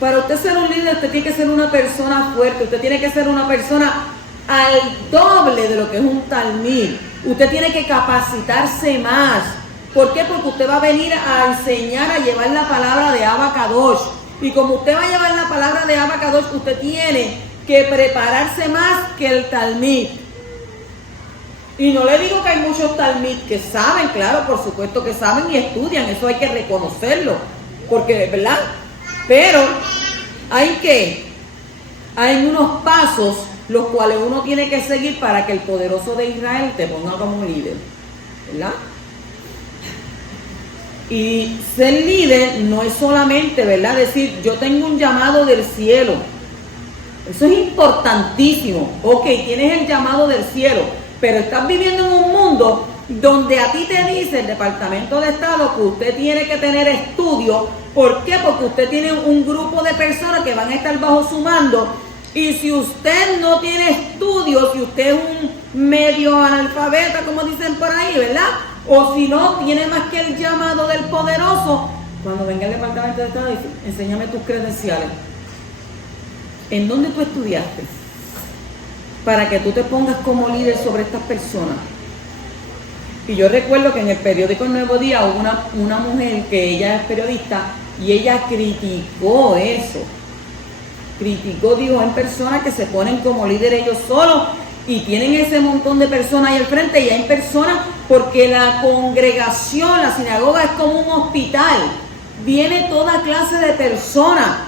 Para usted ser un líder, usted tiene que ser una persona fuerte. Usted tiene que ser una persona al doble de lo que es un talmid. Usted tiene que capacitarse más. ¿Por qué? Porque usted va a venir a enseñar, a llevar la palabra de Abba Kadosh. Y como usted va a llevar la palabra de Abba Kadosh, usted tiene que prepararse más que el talmid. Y no le digo que hay muchos talmid que saben, claro, por supuesto que saben y estudian, eso hay que reconocerlo, porque, ¿verdad? Pero hay unos pasos los cuales uno tiene que seguir para que el poderoso de Israel te ponga como un líder, ¿verdad? Y ser líder no es solamente, ¿verdad? Decir, yo tengo un llamado del cielo. Eso es importantísimo. Ok, tienes el llamado del cielo, pero estás viviendo en un mundo donde a ti te dice el Departamento de Estado que usted tiene que tener estudio. ¿Por qué? Porque usted tiene un grupo de personas que van a estar bajo su mando. Y si usted no tiene estudios, si usted es un medio analfabeta, como dicen por ahí, ¿verdad? O si no, tiene más que el llamado del poderoso, cuando venga el Departamento de Estado, dice, enséñame tus credenciales. ¿En dónde tú estudiaste? Para que tú te pongas como líder sobre estas personas. Y yo recuerdo que en el periódico El Nuevo Día hubo una mujer que ella es periodista y ella criticó eso. Criticó, dijo, en personas que se ponen como líder ellos solos y tienen ese montón de personas ahí al frente, y hay personas, porque la congregación, la sinagoga es como un hospital, viene toda clase de personas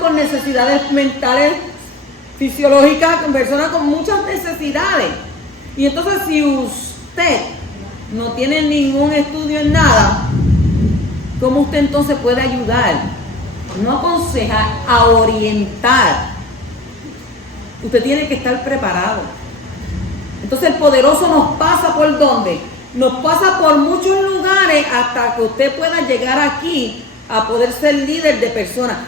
con necesidades mentales, fisiológicas, personas con muchas necesidades. Y entonces si usted no tiene ningún estudio en nada, ¿cómo usted entonces puede ayudar? No aconsejar, a orientar. Usted tiene que estar preparado. Entonces el poderoso nos pasa por ¿dónde? Nos pasa por muchos lugares hasta que usted pueda llegar aquí a poder ser líder de personas,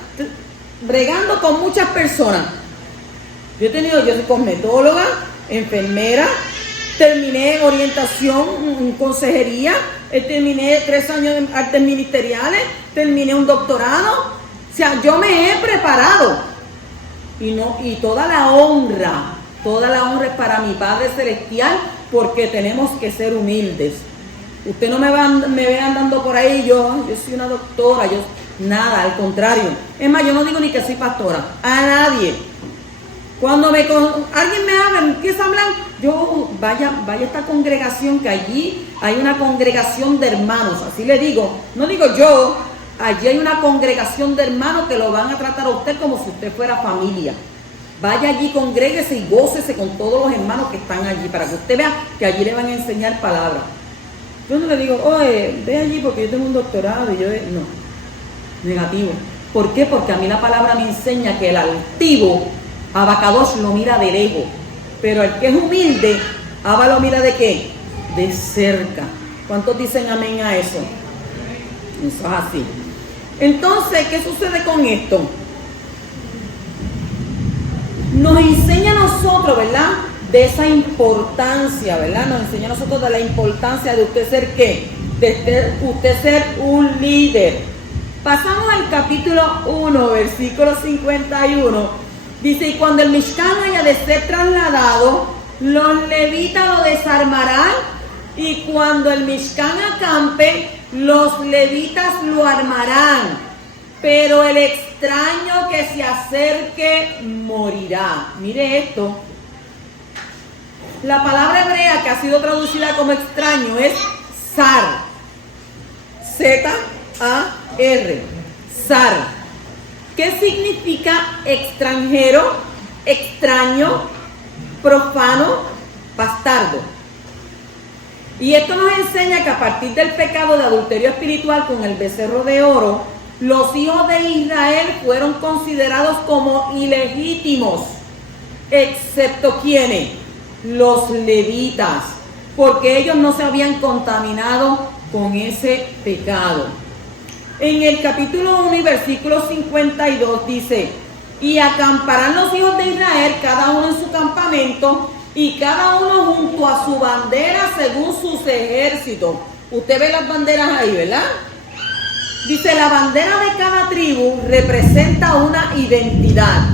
bregando con muchas personas. Yo soy cosmetóloga, enfermera, terminé orientación en consejería, terminé 3 años en artes ministeriales, terminé un doctorado. O sea, yo me he preparado. Y toda la honra es para mi Padre Celestial, porque tenemos que ser humildes. Usted no me ve andando por ahí, yo soy una doctora, nada, al contrario. Es más, yo no digo ni que soy pastora, a nadie. Cuando alguien me habla, me empieza a hablar, vaya a esta congregación, que allí hay una congregación de hermanos, así le digo, no digo yo, allí hay una congregación de hermanos que lo van a tratar a usted como si usted fuera familia. Vaya allí, congréguese y gócese con todos los hermanos que están allí, para que usted vea que allí le van a enseñar palabras. Yo no le digo, oye, ve allí porque yo tengo un doctorado, no, negativo. ¿Por qué? Porque a mí la palabra me enseña que el altivo, Abba Kadosh, lo mira de lejos, pero el que es humilde, Abba lo mira ¿de qué? De cerca. ¿Cuántos dicen amén a eso? Eso es así. Entonces, ¿qué sucede con esto? Nos enseña a nosotros, ¿verdad? De esa importancia, ¿verdad? Nos enseña a nosotros de la importancia de usted ser ¿qué? De usted ser un líder. Pasamos al capítulo 1, versículo 51. Dice, y cuando el Mishkan haya de ser trasladado, los levitas lo desarmarán, y cuando el Mishkan acampe, los levitas lo armarán, pero el extraño que se acerque morirá. Mire esto. La palabra hebrea que ha sido traducida como extraño es zar. Z-A-R. Zar. ¿Qué significa extranjero, extraño, profano, bastardo? Y esto nos enseña que a partir del pecado de adulterio espiritual con el becerro de oro, los hijos de Israel fueron considerados como ilegítimos, excepto ¿quiénes? Los levitas, porque ellos no se habían contaminado con ese pecado. En el capítulo 1 y versículo 52 dice: y acamparán los hijos de Israel, cada uno en su campamento, y cada uno junto a su bandera según sus ejércitos. Usted ve las banderas ahí, ¿verdad? Dice, la bandera de cada tribu representa una identidad.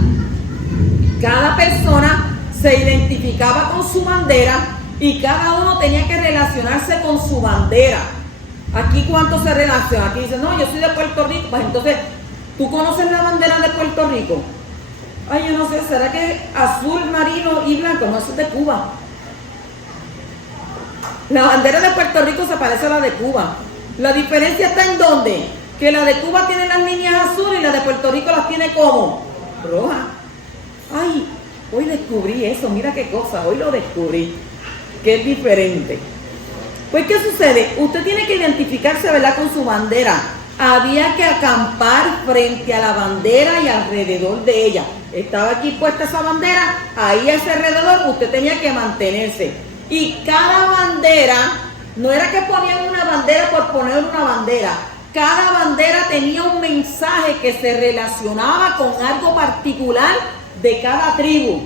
Cada persona se identificaba con su bandera y cada uno tenía que relacionarse con su bandera. Aquí, ¿cuánto se relaciona? Aquí dice, no, yo soy de Puerto Rico. Pues entonces, ¿tú conoces la bandera de Puerto Rico? Ay, yo no sé, ¿será que azul, marino y blanco? No, eso es de Cuba. La bandera de Puerto Rico se parece a la de Cuba. La diferencia está en ¿dónde? Que la de Cuba tiene las líneas azules y la de Puerto Rico las tiene ¿cómo? Roja. Ay, hoy descubrí eso, mira qué cosa, hoy lo descubrí, que es diferente. Pues, ¿qué sucede? Usted tiene que identificarse, ¿verdad?, con su bandera. Había que acampar frente a la bandera y alrededor de ella. Estaba aquí puesta esa bandera, ahí a ese alrededor usted tenía que mantenerse. Y cada bandera, no era que ponían una bandera por poner una bandera. Cada bandera tenía un mensaje que se relacionaba con algo particular de cada tribu.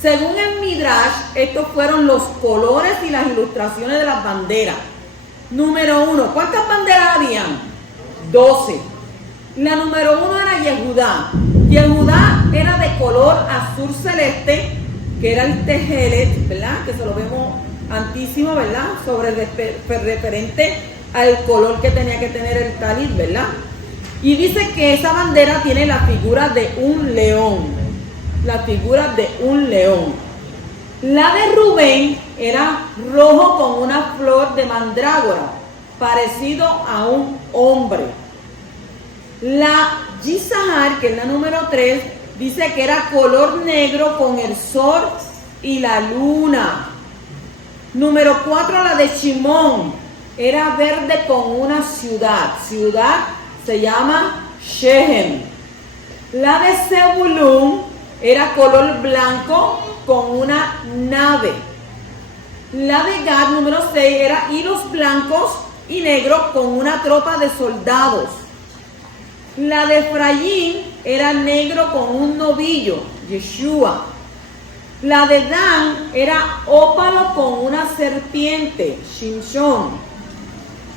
Según el Midrash, estos fueron los colores y las ilustraciones de las banderas. Número 1, ¿cuántas banderas habían? 12. La número 1 era Yehudá. Yehudá era de color azul celeste, que era el tejelet, ¿verdad? Que se lo vemos antísimo, ¿verdad? Sobre referente al color que tenía que tener el talit, ¿verdad? Y dice que esa bandera tiene la figura de un león. La figura de un león. La de Rubén era rojo con una flor de mandrágora, parecido a un hombre. La Yisahar, que es la número 3, dice que era color negro con el sol y la luna. Número 4, la de Shimón, era verde con una ciudad. Ciudad se llama Shechem. La de Zebulún era color blanco con una nave. La de Gad, número 6, era hilos blancos y negros con una tropa de soldados. La de Efraín era negro con un novillo, Yeshua. La de Dan era ópalo con una serpiente, Shimshon.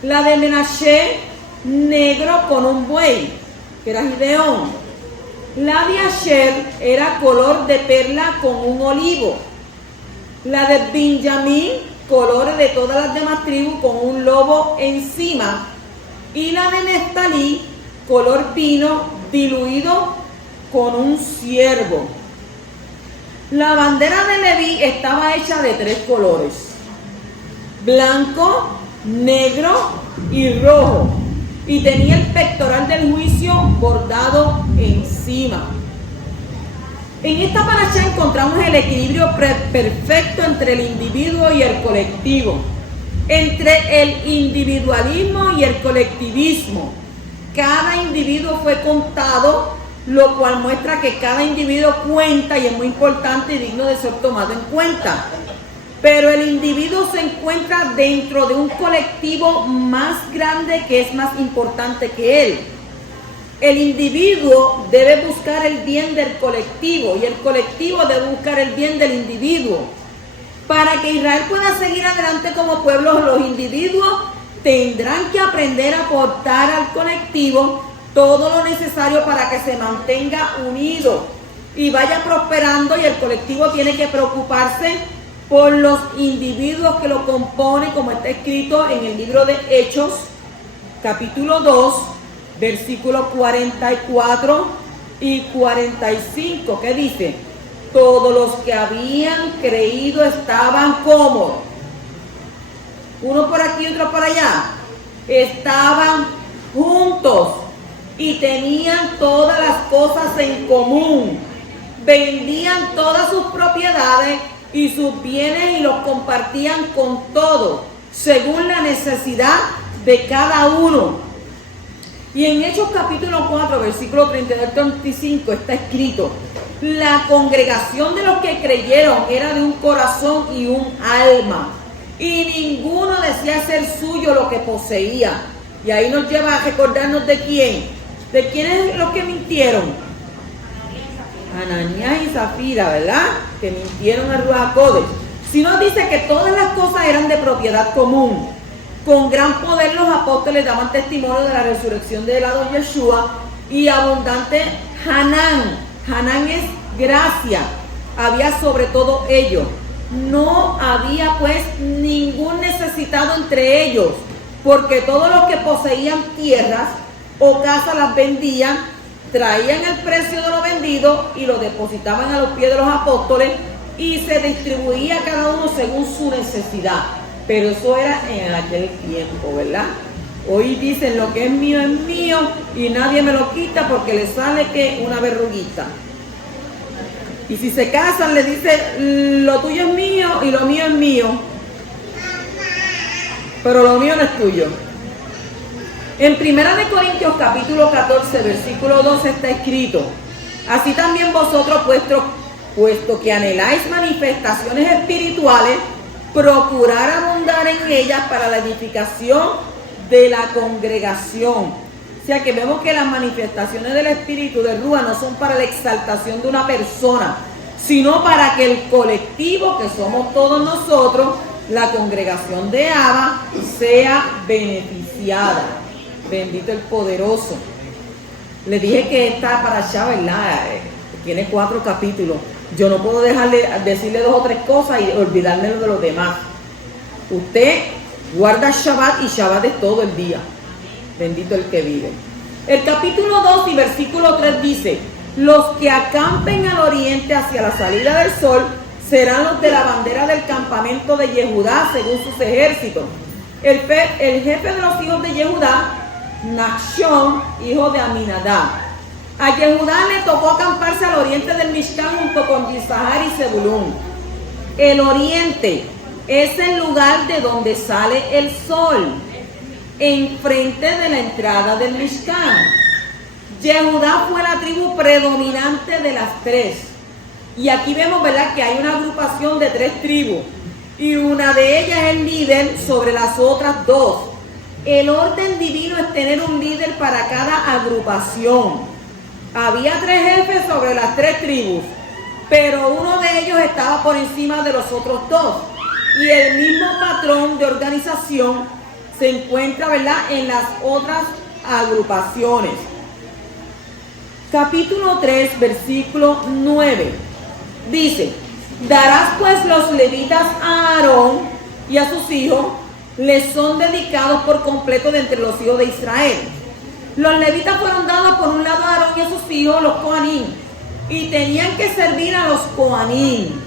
La de Menashe, negro con un buey, que era Gideón. La de Asher era color de perla con un olivo. La de Benjamín, color de todas las demás tribus con un lobo encima. Y la de Neftalí, color vino diluido con un ciervo. La bandera de Leví estaba hecha de 3 colores: blanco, negro y rojo. Y tenía el pectoral del juicio bordado encima. En esta parasha encontramos el equilibrio perfecto entre el individuo y el colectivo, entre el individualismo y el colectivismo. Cada individuo fue contado, lo cual muestra que cada individuo cuenta y es muy importante y digno de ser tomado en cuenta. Pero el individuo se encuentra dentro de un colectivo más grande que es más importante que él. El individuo debe buscar el bien del colectivo y el colectivo debe buscar el bien del individuo. Para que Israel pueda seguir adelante como pueblo, los individuos tendrán que aprender a aportar al colectivo todo lo necesario para que se mantenga unido y vaya prosperando, y el colectivo tiene que preocuparse por los individuos que lo componen, como está escrito en el libro de Hechos, capítulo 2, versículos 44 y 45, que dice: todos los que habían creído estaban cómodos. Uno por aquí, otro por allá. Estaban juntos y tenían todas las cosas en común. Vendían todas sus propiedades y sus bienes y los compartían con todos, según la necesidad de cada uno. Y en Hechos capítulo 4, versículo 32-35 está escrito: la congregación de los que creyeron era de un corazón y un alma, y ninguno decía ser suyo lo que poseía. Y ahí nos lleva a recordarnos de quién. ¿De quiénes los que mintieron? Ananías y Zafira, ¿verdad? Que mintieron a Ruach HaKodesh. Si nos dice que todas las cosas eran de propiedad común. Con gran poder los apóstoles daban testimonio de la resurrección del lado de Yeshua, y abundante Hanán. Hanán es gracia. Había sobre todo ellos. No había pues ningún necesitado entre ellos, porque todos los que poseían tierras o casas las vendían, traían el precio de lo vendido y lo depositaban a los pies de los apóstoles, y se distribuía cada uno según su necesidad. Pero eso era en aquel tiempo, ¿verdad? Hoy dicen: lo que es mío, y nadie me lo quita, porque le sale que una verruguita. Y si se casan, le dice: lo tuyo es mío y lo mío es mío, pero lo mío no es tuyo. En 1 Corintios capítulo 14, versículo 12 está escrito: así también vosotros, puesto que anheláis manifestaciones espirituales, procurar abundar en ellas para la edificación de la congregación. O sea que vemos que las manifestaciones del Espíritu de Ruach no son para la exaltación de una persona, sino para que el colectivo, que somos todos nosotros, la congregación de Abba, sea beneficiada. Bendito el poderoso. Le dije que esta parashá, ¿verdad? Tiene 4 capítulos. Yo no puedo decirle 2 o 3 cosas y olvidarme de los demás. Usted guarda Shabbat, y Shabbat es todo el día. Bendito el que vive. El capítulo 2 y versículo 3 dice: los que acampen al oriente hacia la salida del sol serán los de la bandera del campamento de Yehudá según sus ejércitos. El jefe de los hijos de Yehudá, Nachshon, hijo de Aminadab. A Yehudá le tocó acamparse al oriente del Mishkan junto con Yisahar y Zebulún. El oriente es el lugar de donde sale el sol, enfrente de la entrada del Mishkan. Yehudá fue la tribu predominante de las 3. Y aquí vemos, ¿verdad?, que hay una agrupación de 3 tribus, y una de ellas es el líder sobre las otras 2. El orden divino es tener un líder para cada agrupación. Había 3 jefes sobre las 3 tribus, pero uno de ellos estaba por encima de los otros 2. Y el mismo patrón de organización se encuentra, ¿verdad?, en las otras agrupaciones. Capítulo 3, versículo 9. Dice: darás pues los levitas a Aarón y a sus hijos, les son dedicados por completo de entre los hijos de Israel. Los levitas fueron dados por un lado a Aarón y a sus hijos, los Coanim, y tenían que servir a los Coanim.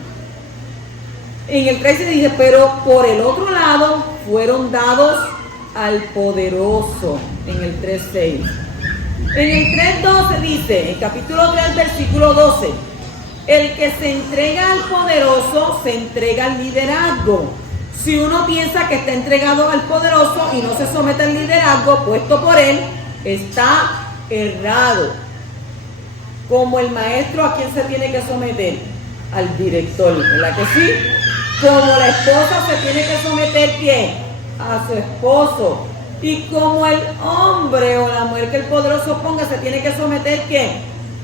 En el 13 dice: pero por el otro lado fueron dados al poderoso. En el 3:6. En el 3:12 dice, en capítulo 3, versículo 12: el que se entrega al poderoso se entrega al liderazgo. Si uno piensa que está entregado al poderoso y no se somete al liderazgo puesto por él, está errado. Como el maestro, ¿a quién se tiene que someter? Al director, ¿verdad que sí? Como la esposa se tiene que someter, ¿quién? A su esposo. Y como el hombre o la mujer que el poderoso ponga se tiene que someter, ¿qué?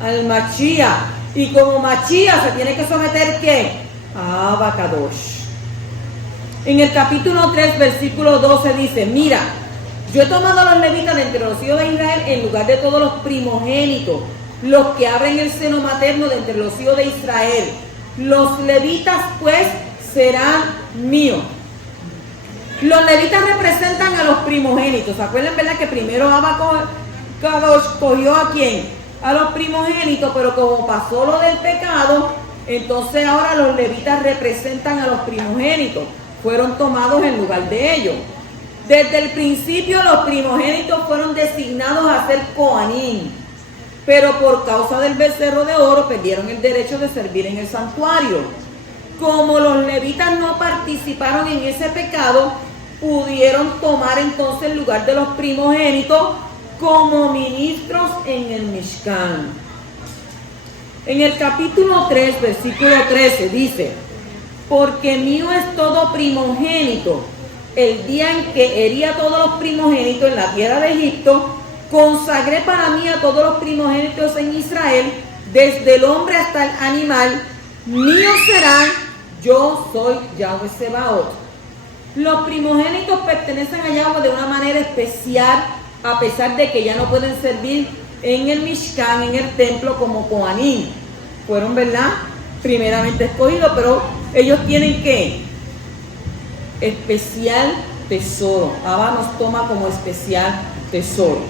Al Machía. Y como Machía se tiene que someter, ¿qué? A Abba Kadosh. En el capítulo 3, versículo 12 dice: mira, yo he tomado a los levitas de entre los hijos de Israel en lugar de todos los primogénitos, los que abren el seno materno de entre los hijos de Israel. Los levitas pues serán míos. Los levitas representan a los primogénitos. ¿Se acuerdan, verdad, que primero Abba Kadosh cogió a quién? A los primogénitos, pero como pasó lo del pecado, entonces ahora los levitas representan a los primogénitos. Fueron tomados en lugar de ellos. Desde el principio los primogénitos fueron designados a ser Coanim, pero por causa del becerro de oro perdieron el derecho de servir en el santuario. Como los levitas no participaron en ese pecado, pudieron tomar entonces el lugar de los primogénitos como ministros en el Mishkan. En el capítulo 3, versículo 13 dice: porque mío es todo primogénito. El día en que herí a todos los primogénitos en la tierra de Egipto, consagré para mí a todos los primogénitos en Israel, desde el hombre hasta el animal, míos serán, yo soy Yahweh Sebaot. Los primogénitos pertenecen a Yahweh de una manera especial, a pesar de que ya no pueden servir en el Mishkan, en el templo, como Kohanim. Fueron, ¿verdad?, primeramente escogidos, pero ellos tienen que especial tesoro. Abba nos toma como especial tesoro.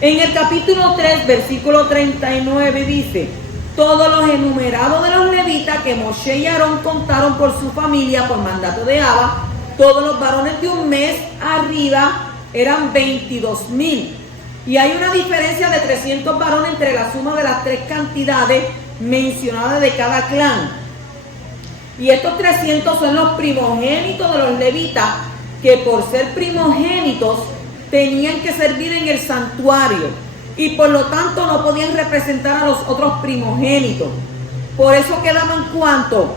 En el capítulo 3, versículo 39 dice: todos los enumerados de los levitas que Moshe y Aarón contaron por su familia, por mandato de Abba, todos los varones de un mes arriba eran 22,000. Y hay una diferencia de 300 varones entre la suma de las tres cantidades mencionadas de cada clan. Y estos 300 son los primogénitos de los levitas, que por ser primogénitos tenían que servir en el santuario y por lo tanto no podían representar a los otros primogénitos. Por eso quedaban, ¿cuánto?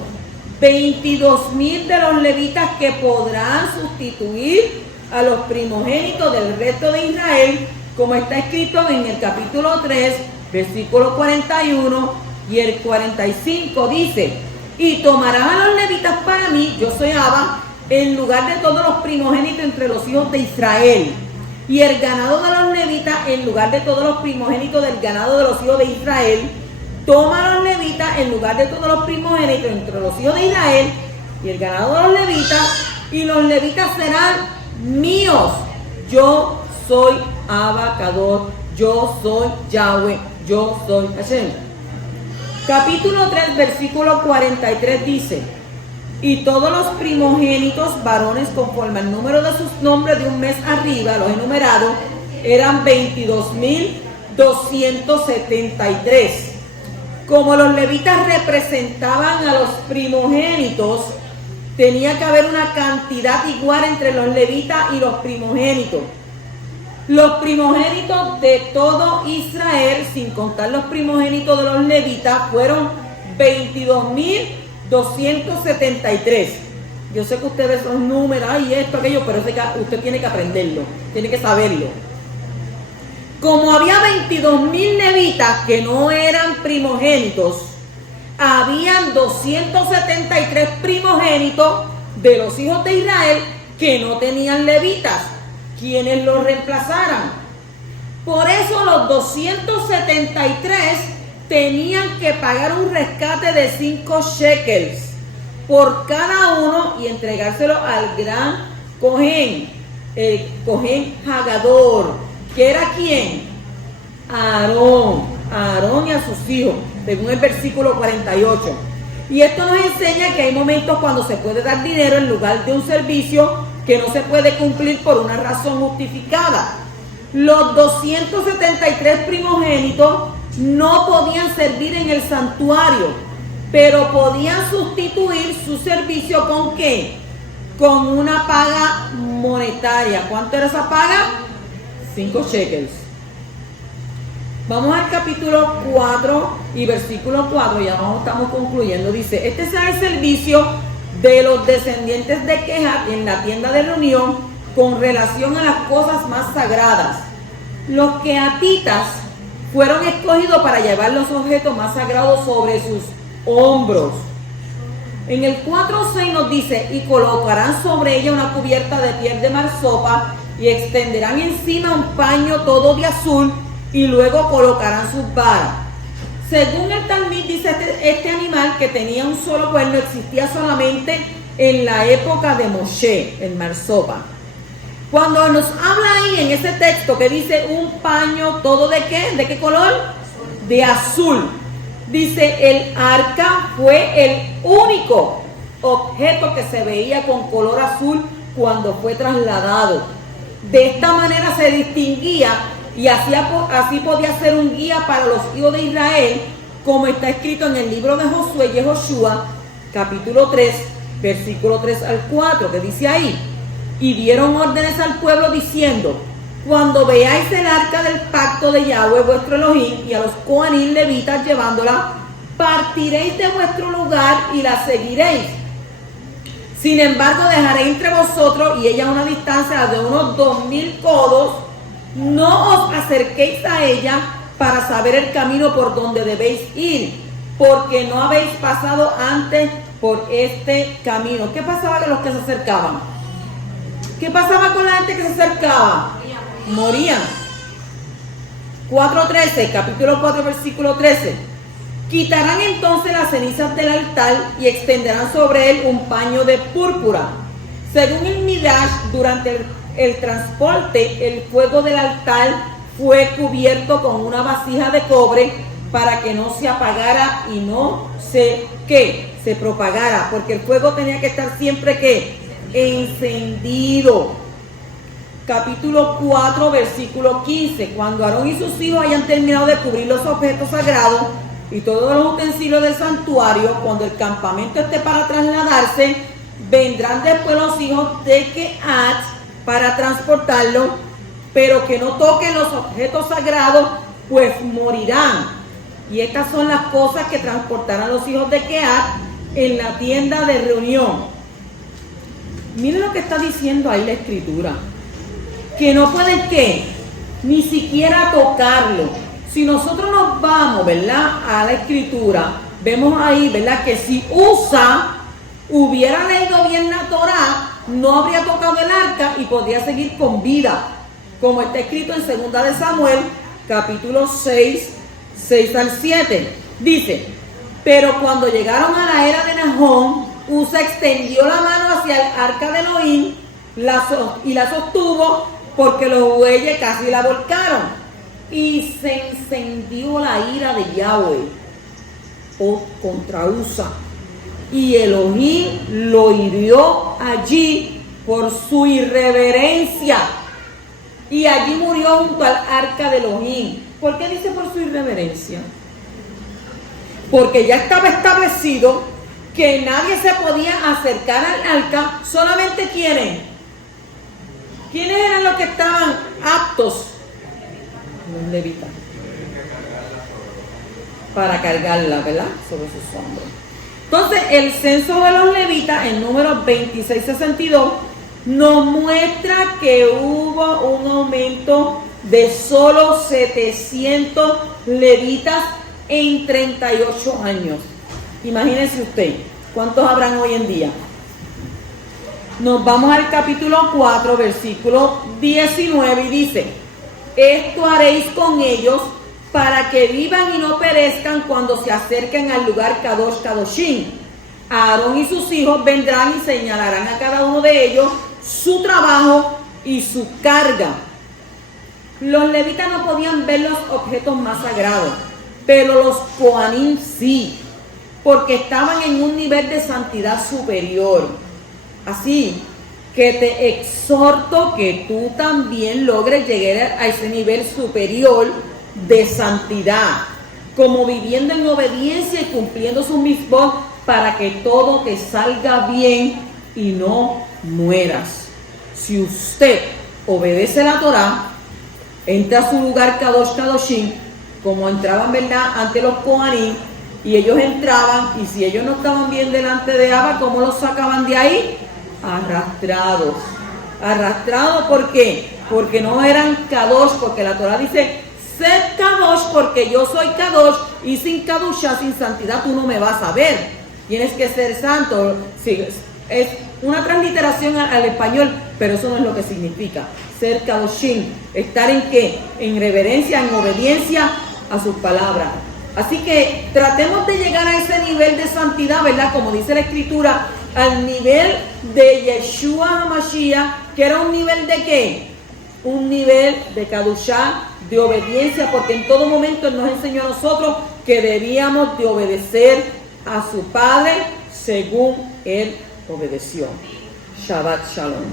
22,000 de los levitas que podrán sustituir a los primogénitos del resto de Israel, como está escrito en el capítulo 3, versículo 41 y el 45. Dice: y tomarán a los levitas para mí, yo soy Abba, en lugar de todos los primogénitos entre los hijos de Israel, y el ganado de los levitas en lugar de todos los primogénitos del ganado de los hijos de Israel. Toma a los levitas en lugar de todos los primogénitos entre los hijos de Israel y el ganado de los levitas, y los levitas serán míos. Yo soy Abacador, yo soy Yahweh, yo soy Hashem. Capítulo 3, versículo 43 dice: y todos los primogénitos varones conforme al número de sus nombres de un mes arriba, los enumerados, eran 22,273. Como los levitas representaban a los primogénitos, tenía que haber una cantidad igual entre los levitas y los primogénitos. Los primogénitos de todo Israel, sin contar los primogénitos de los levitas, fueron 22,273. Yo sé que usted ve esos números, y esto, aquello, pero usted tiene que aprenderlo, tiene que saberlo. Como había 22,000 levitas que no eran primogénitos, habían 273 primogénitos de los hijos de Israel que no tenían levitas, quienes los reemplazaran. Por eso los 273 tenían que pagar un rescate de 5 shekels por cada uno y entregárselo al gran Cohen, el Cohen Hagador, que era ¿quién? Aarón y a sus hijos, según el versículo 48. Y esto nos enseña que hay momentos cuando se puede dar dinero en lugar de un servicio que no se puede cumplir por una razón justificada. Los 273 primogénitos no podían servir en el santuario, pero podían sustituir su servicio ¿con qué? Con una paga monetaria. ¿Cuánto era esa paga? 5 shekels. Vamos al capítulo 4 y versículo 4, ya estamos concluyendo. Dice: este será el servicio de los descendientes de Kehat en la tienda de reunión con relación a las cosas más sagradas. Los kehatitas fueron escogidos para llevar los objetos más sagrados sobre sus hombros. En el 4:6 nos dice: y colocarán sobre ella una cubierta de piel de marsopa y extenderán encima un paño todo de azul y luego colocarán sus varas. Según el Talmud dice este animal, que tenía un solo cuerno, existía solamente en la época de Moshe, el marsopa. Cuando nos habla ahí en ese texto que dice un paño todo ¿de qué? ¿De qué color? De azul. Dice: el arca fue el único objeto que se veía con color azul cuando fue trasladado. De esta manera se distinguía y así podía ser un guía para los hijos de Israel, como está escrito en el libro de Josué y Joshua, capítulo 3, versículo 3 al 4, que dice ahí: y dieron órdenes al pueblo diciendo: Cuando veáis el arca del pacto de Yahweh vuestro Elohim y a los Coanim levitas llevándola, partiréis de vuestro lugar y la seguiréis. Sin embargo, dejaré entre vosotros y ella a una distancia de unos 2000 codos. No os acerquéis a ella para saber el camino por donde debéis ir, porque no habéis pasado antes por este camino. ¿Qué pasaba con los que se acercaban? ¿Qué pasaba con la gente que se acercaba? Morían. 4:13, capítulo 4, versículo 13. Quitarán entonces las cenizas del altar y extenderán sobre él un paño de púrpura. Según el Midrash, durante el transporte, el fuego del altar fue cubierto con una vasija de cobre para que no se apagara y no se propagara, porque el fuego tenía que estar siempre encendido. Capítulo 4, versículo 15. Cuando Aarón y sus hijos hayan terminado de cubrir los objetos sagrados y todos los utensilios del santuario, cuando el campamento esté para trasladarse, vendrán después los hijos de Kehat para transportarlo, pero que no toquen los objetos sagrados, pues morirán. Y estas son las cosas que transportarán los hijos de Kehat en la tienda de reunión. Miren lo que está diciendo ahí la escritura. Que no pueden ni siquiera tocarlo. Si nosotros nos vamos, ¿verdad?, a la escritura, vemos ahí, ¿verdad?, que si Usa hubiera leído bien la Torá, no habría tocado el arca y podría seguir con vida, como está escrito en 2 de Samuel, capítulo 6, 6 al 7. Dice: pero cuando llegaron a la era de Nahón, Usa extendió la mano hacia el arca de Elohim y la sostuvo, porque los bueyes casi la volcaron. Y se encendió la ira de Yahweh contra Usa. Y Elohim lo hirió allí por su irreverencia. Y allí murió junto al arca de Elohim. ¿Por qué dice por su irreverencia? Porque ya estaba establecido que nadie se podía acercar al arca, solamente ¿quiénes eran los que estaban aptos? Los levitas. Para cargarla, ¿verdad?, sobre sus hombros. Entonces, el censo de los levitas, en número 2662, nos muestra que hubo un aumento de solo 700 levitas en 38 años. Imagínense usted, ¿cuántos habrán hoy en día? Nos vamos al capítulo 4, versículo 19 y dice: esto haréis con ellos para que vivan y no perezcan cuando se acerquen al lugar Kadosh Kadoshim. Aarón y sus hijos vendrán y señalarán a cada uno de ellos su trabajo y su carga. Los levitas no podían ver los objetos más sagrados, pero los Coanim sí, porque estaban en un nivel de santidad superior. Así que te exhorto que tú también logres llegar a ese nivel superior de santidad, como viviendo en obediencia y cumpliendo sus mitzvot, para que todo te salga bien y no mueras. Si usted obedece la Torá, entra a su lugar Kadosh Kadoshim, como entraban, ¿verdad?, ante los Kohanim, y ellos entraban, y si ellos no estaban bien delante de Abba, ¿cómo los sacaban de ahí? Arrastrados. ¿Por qué? Porque no eran Kadosh, porque la Torah dice: sed Kadosh, porque yo soy Kadosh, y sin Kadusha, sin santidad, tú no me vas a ver. Tienes que ser santo. Sí, es una transliteración al español, pero eso no es lo que significa. Ser Kadoshim, estar en ¿qué? En reverencia, en obediencia a sus palabras. Así que tratemos de llegar a ese nivel de santidad, ¿verdad? Como dice la escritura, al nivel de Yeshua HaMashiach, que era un nivel de ¿qué? Un nivel de Kadushá, de obediencia, porque en todo momento Él nos enseñó a nosotros que debíamos de obedecer a su Padre según Él obedeció. Shabbat Shalom.